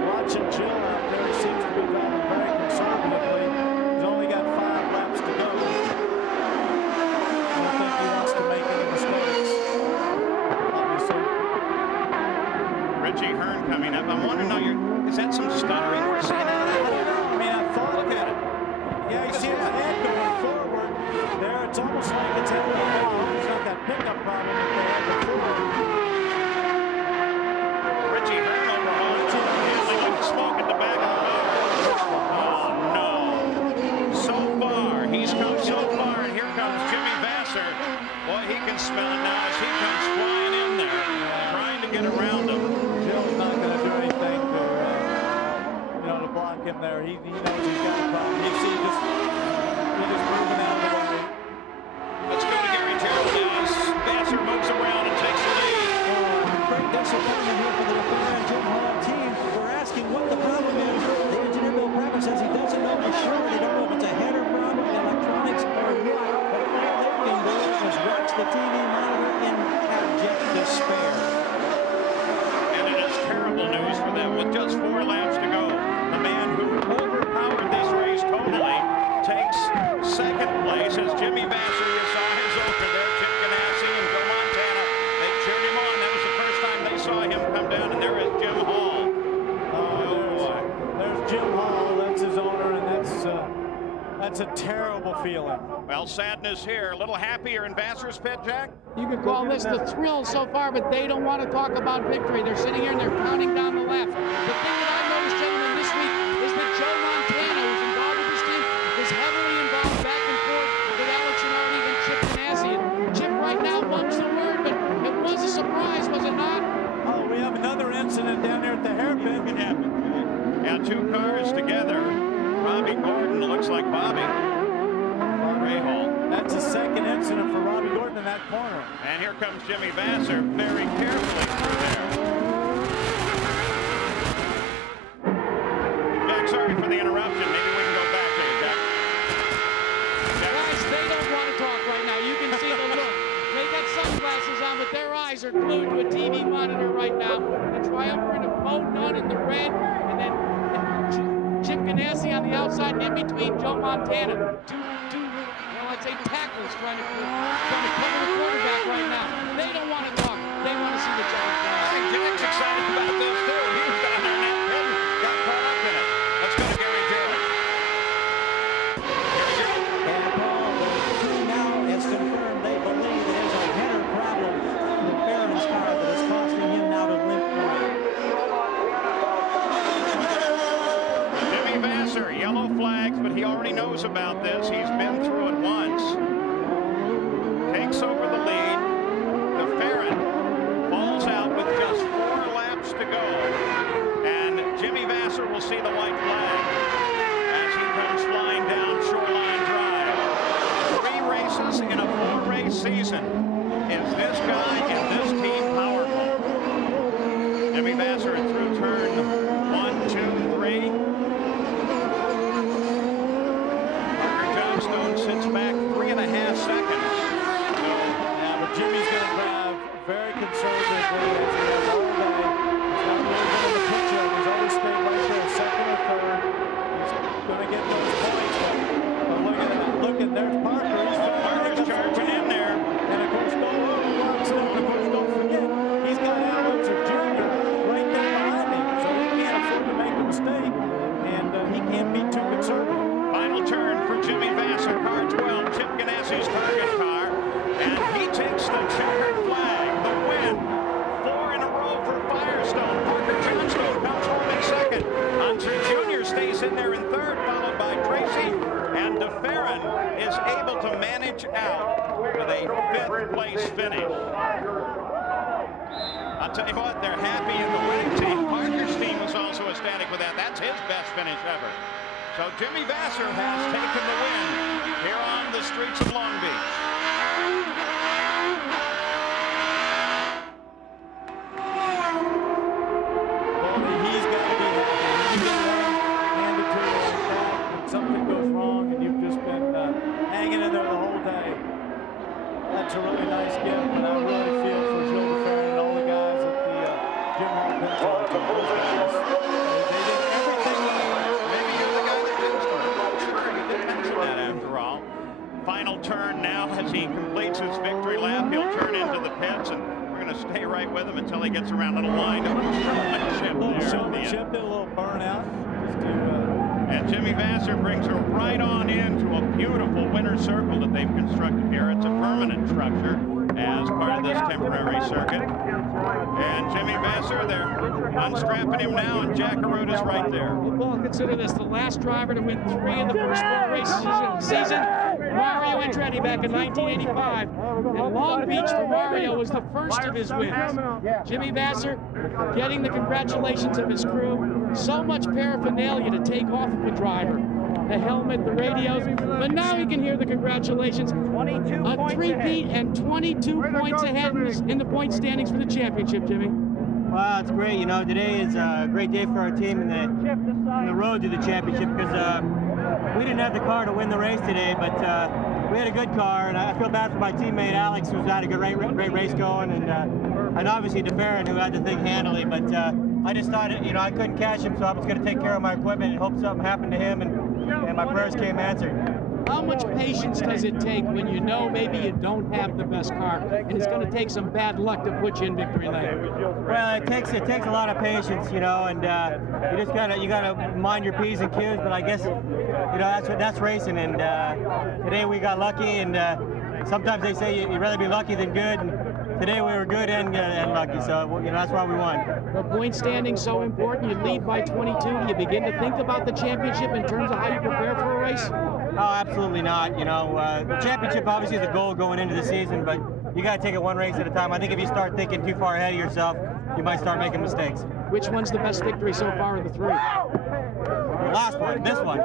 Watching Jill out there, he seems to be driving very conservatively. He's only got 5 laps to go. I don't think he wants to make any mistakes, obviously. Richie Hearn coming up. I want to know, is that some stuttering we're seeing out of that? I mean, I thought look at it. Yeah, you see his head going forward. There, it's almost like it's having a problem. It's not that pickup problem that they had before. Richie Hearn overhauls. Usually like smoke at the back of the car. Oh, no. So far. He's come so far, and here comes Jimmy Vasser. Boy, he can smell it now as he comes flying in there, trying to get around him. Jill's not going to do anything to block him there. He knows he's got a problem. You see, he's just moving out of the way. Let's go to Gary Gerald now as Vasser moves around and takes the lead. Great disappointment here for the DeFerrin Jim Hall team. We're asking what the problem is. The engineer Bill Previn says he doesn't know for sure. They don't know if it's a header problem, electronics, or what. But all they can do is watch the TV monitor in abject despair. And it is terrible news for them with just 4 laps to go. The man who overpowered this race totally takes second place as Jimmy Vasser, you saw his over there, Chip Ganassi and Joe Montana. They cheered him on. That was the first time they saw him come down, and there is Jim Hall. Oh boy. There's Jim Hall. That's his owner, and that's a terrible feeling. Well, sadness here. A little happier in Vasser's pit, Jack? You could call this the thrill so far, but they don't want to talk about victory. They're sitting here and they're counting down the laps. The thing that I noticed, gentlemen, this week is that Joe Montana, who's involved with this team, is heavily involved back and forth with Alex Zanardi and Chip Ganassi. And Chip right now bumps the word, but it was a surprise, was it not? Oh, we have another incident down there at the hairpin. It happened. Now 2 cars together. Robbie Gordon looks like Bobby. Rahal. That's a second incident for Robbie Gordon in that corner. And here comes Jimmy Vasser very carefully through there. Jack, sorry for the interruption. Maybe we can go back to you, Jack. Guys, they don't want to talk right now. You can see the look. They got sunglasses on are glued to a TV monitor right now. The triumvirate of Mo Nunn in the red, and then Chip Ganassi on the outside, and in between Joe Montana. Two well, I'd say tacklers trying to cover the quarterback right now. They don't want to talk. They want to see the Giants fly. I think Jack's excited about this too. He was down there in that pit and got caught up in it. Let's go to Gary Gerald. And Paul, the crew now has confirmed they believe there's a header problem with Barron's car that is costing him now to limp away. Jimmy Vasser, yellow flags, but he already knows about this. He's been through it once. Takes over the lead. The Farron falls out with just 4 laps to go. And Jimmy Vasser will see the white flag as he comes flying down Shoreline Drive. 3 races in a 4-race season. Is this guy and this team powerful? Jimmy Vasser through turn 1, 2, 3. Johnstone sits back 3.5 seconds. Yeah, but Jimmy's going to drive very conservatively as he has all day. He's not really been in the picture. He's always stayed right there, second or third. He's going to get those points. But look at that. Look at there's Parker. Parker's charging in there. And of course, don't forget, he's got Alex Jr. right there behind him. So he can't afford to make a mistake. And he can't be too conservative. Final turn for Jimmy Vasser, car 12, Chip Ganassi's target car, and he takes the checkered flag, the win. 4 in a row for Firestone. Parker Johnstone comes home in second. Hunter Jr. stays in there in third, followed by Tracy, and DeFerrin is able to manage out with a 5th place finish. I'll tell you what, they're happy in the winning team. Parker's team was also ecstatic with that. That's his best finish ever. So Jimmy Vasser has taken the win here on the streets of Long Beach. Only he's got to be happy. You get handed to you like that, when something goes wrong and you've just been hanging in there the whole day. That's a really nice gift, and I really feel for Joe DeFerrin and all the guys at the Jim Hall Pinto. They did everything right. Maybe you're the guy that did that after all. Final turn now as he completes his victory lap. He'll turn into the pits, and we're going to stay right with him until he gets around. Little wind up showmanship there. Showmanship, a little burnout. And Jimmy Vasser brings her right on into a beautiful winter circle that they've constructed here. It's a permanent structure as part of this temporary circuit. And Jimmy Vasser, they're unstrapping him now, and Jack Aruta's right there. Well, consider this the last driver to win 3 in the first 4 races of the season. Mario Andretti back in 1985. And Long Beach for Mario was the first of his wins. Jimmy Vasser getting the congratulations of his crew. So much paraphernalia to take off of the driver. The helmet, the radios, but now he can hear the congratulations. A three-peat and 22 points ahead in the point standings for the championship, Jimmy. Wow, it's great. You know, today is a great day for our team in the road to the championship because we didn't have the car to win the race today, but we had a good car, and I feel bad for my teammate Alex, who's had a great race going, and obviously DeFerrin, who had the thing handily, but I just thought, you know, I couldn't catch him, so I was going to take care of my equipment and hope something happened to him, and my prayers came answered. How much patience does it take when you know maybe you don't have the best car, and it's going to take some bad luck to put you in victory lane? Well, it takes a lot of patience, you know, and you just gotta mind your P's and Q's. But I guess, you know, that's racing, and today we got lucky, and sometimes they say you'd rather be lucky than good. And today we were good and lucky, so you know that's why we won. The point standing so important. You lead by 22. Do you begin to think about the championship in terms of how you prepare for a race? Oh, absolutely not. You know, the championship obviously is a goal going into the season, but you got to take it one race at a time. I think if you start thinking too far ahead of yourself, you might start making mistakes. Which one's the best victory so far of the 3? The last one, this one.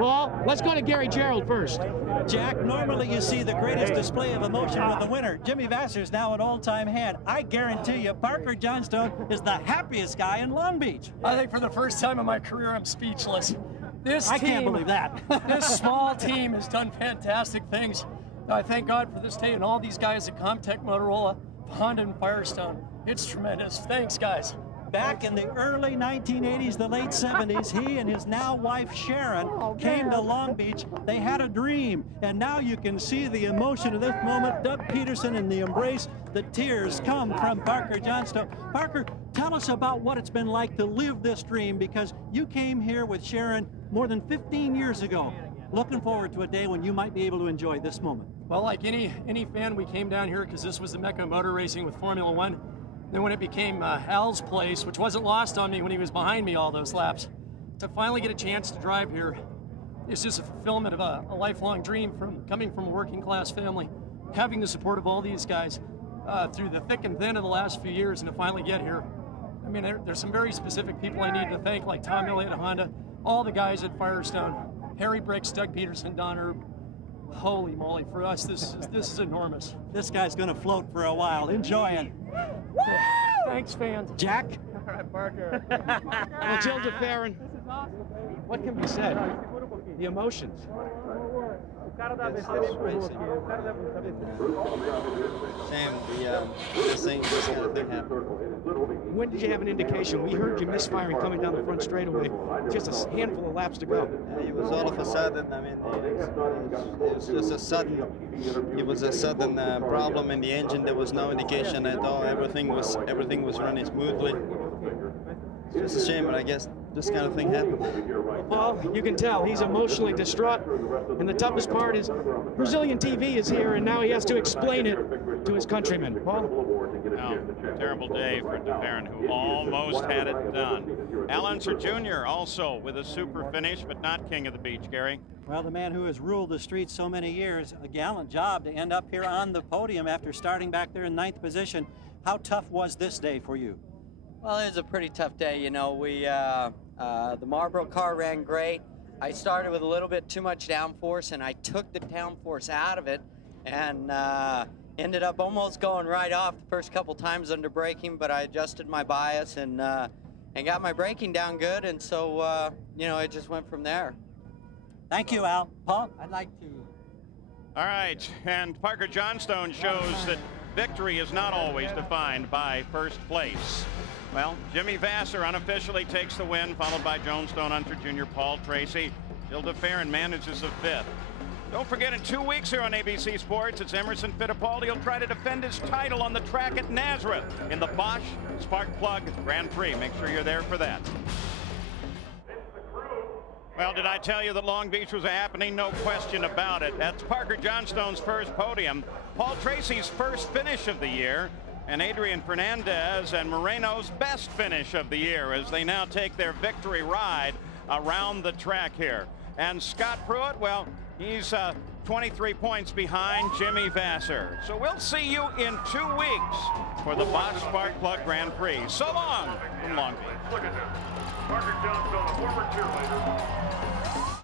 Well, let's go to Gary Gerald first. Jack, normally you see the greatest display of emotion with the winner. Jimmy Vasser is now an all-time hand. I guarantee you, Parker Johnstone is the happiest guy in Long Beach. I think for the first time in my career, I'm speechless. I can't believe that. This small team has done fantastic things. I thank God for this day and all these guys at Comtech Motorola. Honda and Firestone. It's tremendous. Thanks, guys. Back in the early 1980s, the late 70s, he and his now wife Sharon came to Long Beach. They had a dream, and now you can see the emotion of this moment. Doug Peterson in the embrace. The tears come from Parker Johnstone. Parker, tell us about what it's been like to live this dream, because you came here with Sharon more than 15 years ago. Looking forward to a day when you might be able to enjoy this moment. Well, like any fan, we came down here because this was the mecca of motor racing with Formula One. Then when it became Al's place, which wasn't lost on me when he was behind me all those laps, to finally get a chance to drive here is just a fulfillment of a lifelong dream from coming from a working class family, having the support of all these guys through the thick and thin of the last few years, and to finally get here. I mean, there's some very specific people I need to thank, like Tom Elliott at Honda, all the guys at Firestone, Harry Bricks, Doug Peterson, Don Erb. Holy moly, for us, this is enormous. This guy's gonna float for a while. Enjoy it. Thanks, fans. Jack? All right, Parker. Well, Jill DeFerrin, what can be said? The emotions. Sam, this kind of thing happened. When did you have an indication? We heard you misfiring coming down the front straightaway. Just a handful of laps to go. It was all of a sudden. I mean, it was just a sudden. It was a sudden problem in the engine. There was no indication at all. Everything was running smoothly. It's just a shame, but I guess this kind of thing happened. Well, you can tell he's emotionally distraught, and the toughest part is Brazilian TV is here, and now he has to explain it to his countrymen. Paul? Oh, terrible day for DeFerrin, who almost had it done. Al Unser Jr. also with a super finish, but not king of the beach, Gary. Well, the man who has ruled the streets so many years, a gallant job to end up here on the podium after starting back there in 9th position. How tough was this day for you? Well, it was a pretty tough day. You know, the Marlboro car ran great. I started with a little bit too much downforce, and I took the downforce out of it, and ended up almost going right off the first couple times under braking, but I adjusted my bias and got my braking down good, and so, you know, it just went from there. Thank you, Al. Paul? I'd like to... All right, and Parker Johnstone shows that victory is not always defined by first place. Well, Jimmy Vasser unofficially takes the win, followed by Johnstone, Unser Jr., Paul Tracy. Jill DeFerrin manages a 5th. Don't forget, in 2 weeks here on ABC Sports, it's Emerson Fittipaldi. He'll try to defend his title on the track at Nazareth in the Bosch Spark Plug Grand Prix. Make sure you're there for that. Well, did I tell you that Long Beach was a happening? No question about it. That's Parker Johnstone's first podium, Paul Tracy's first finish of the year, and Adrian Fernandez and Moreno's best finish of the year as they now take their victory ride around the track here. And Scott Pruitt, well, he's 23 points behind Jimmy Vasser. So we'll see you in 2 weeks for the Bosch Spark Plug Grand Prix. So long from Long Beach. Look at this. Parker Johnstone, a former cheerleader.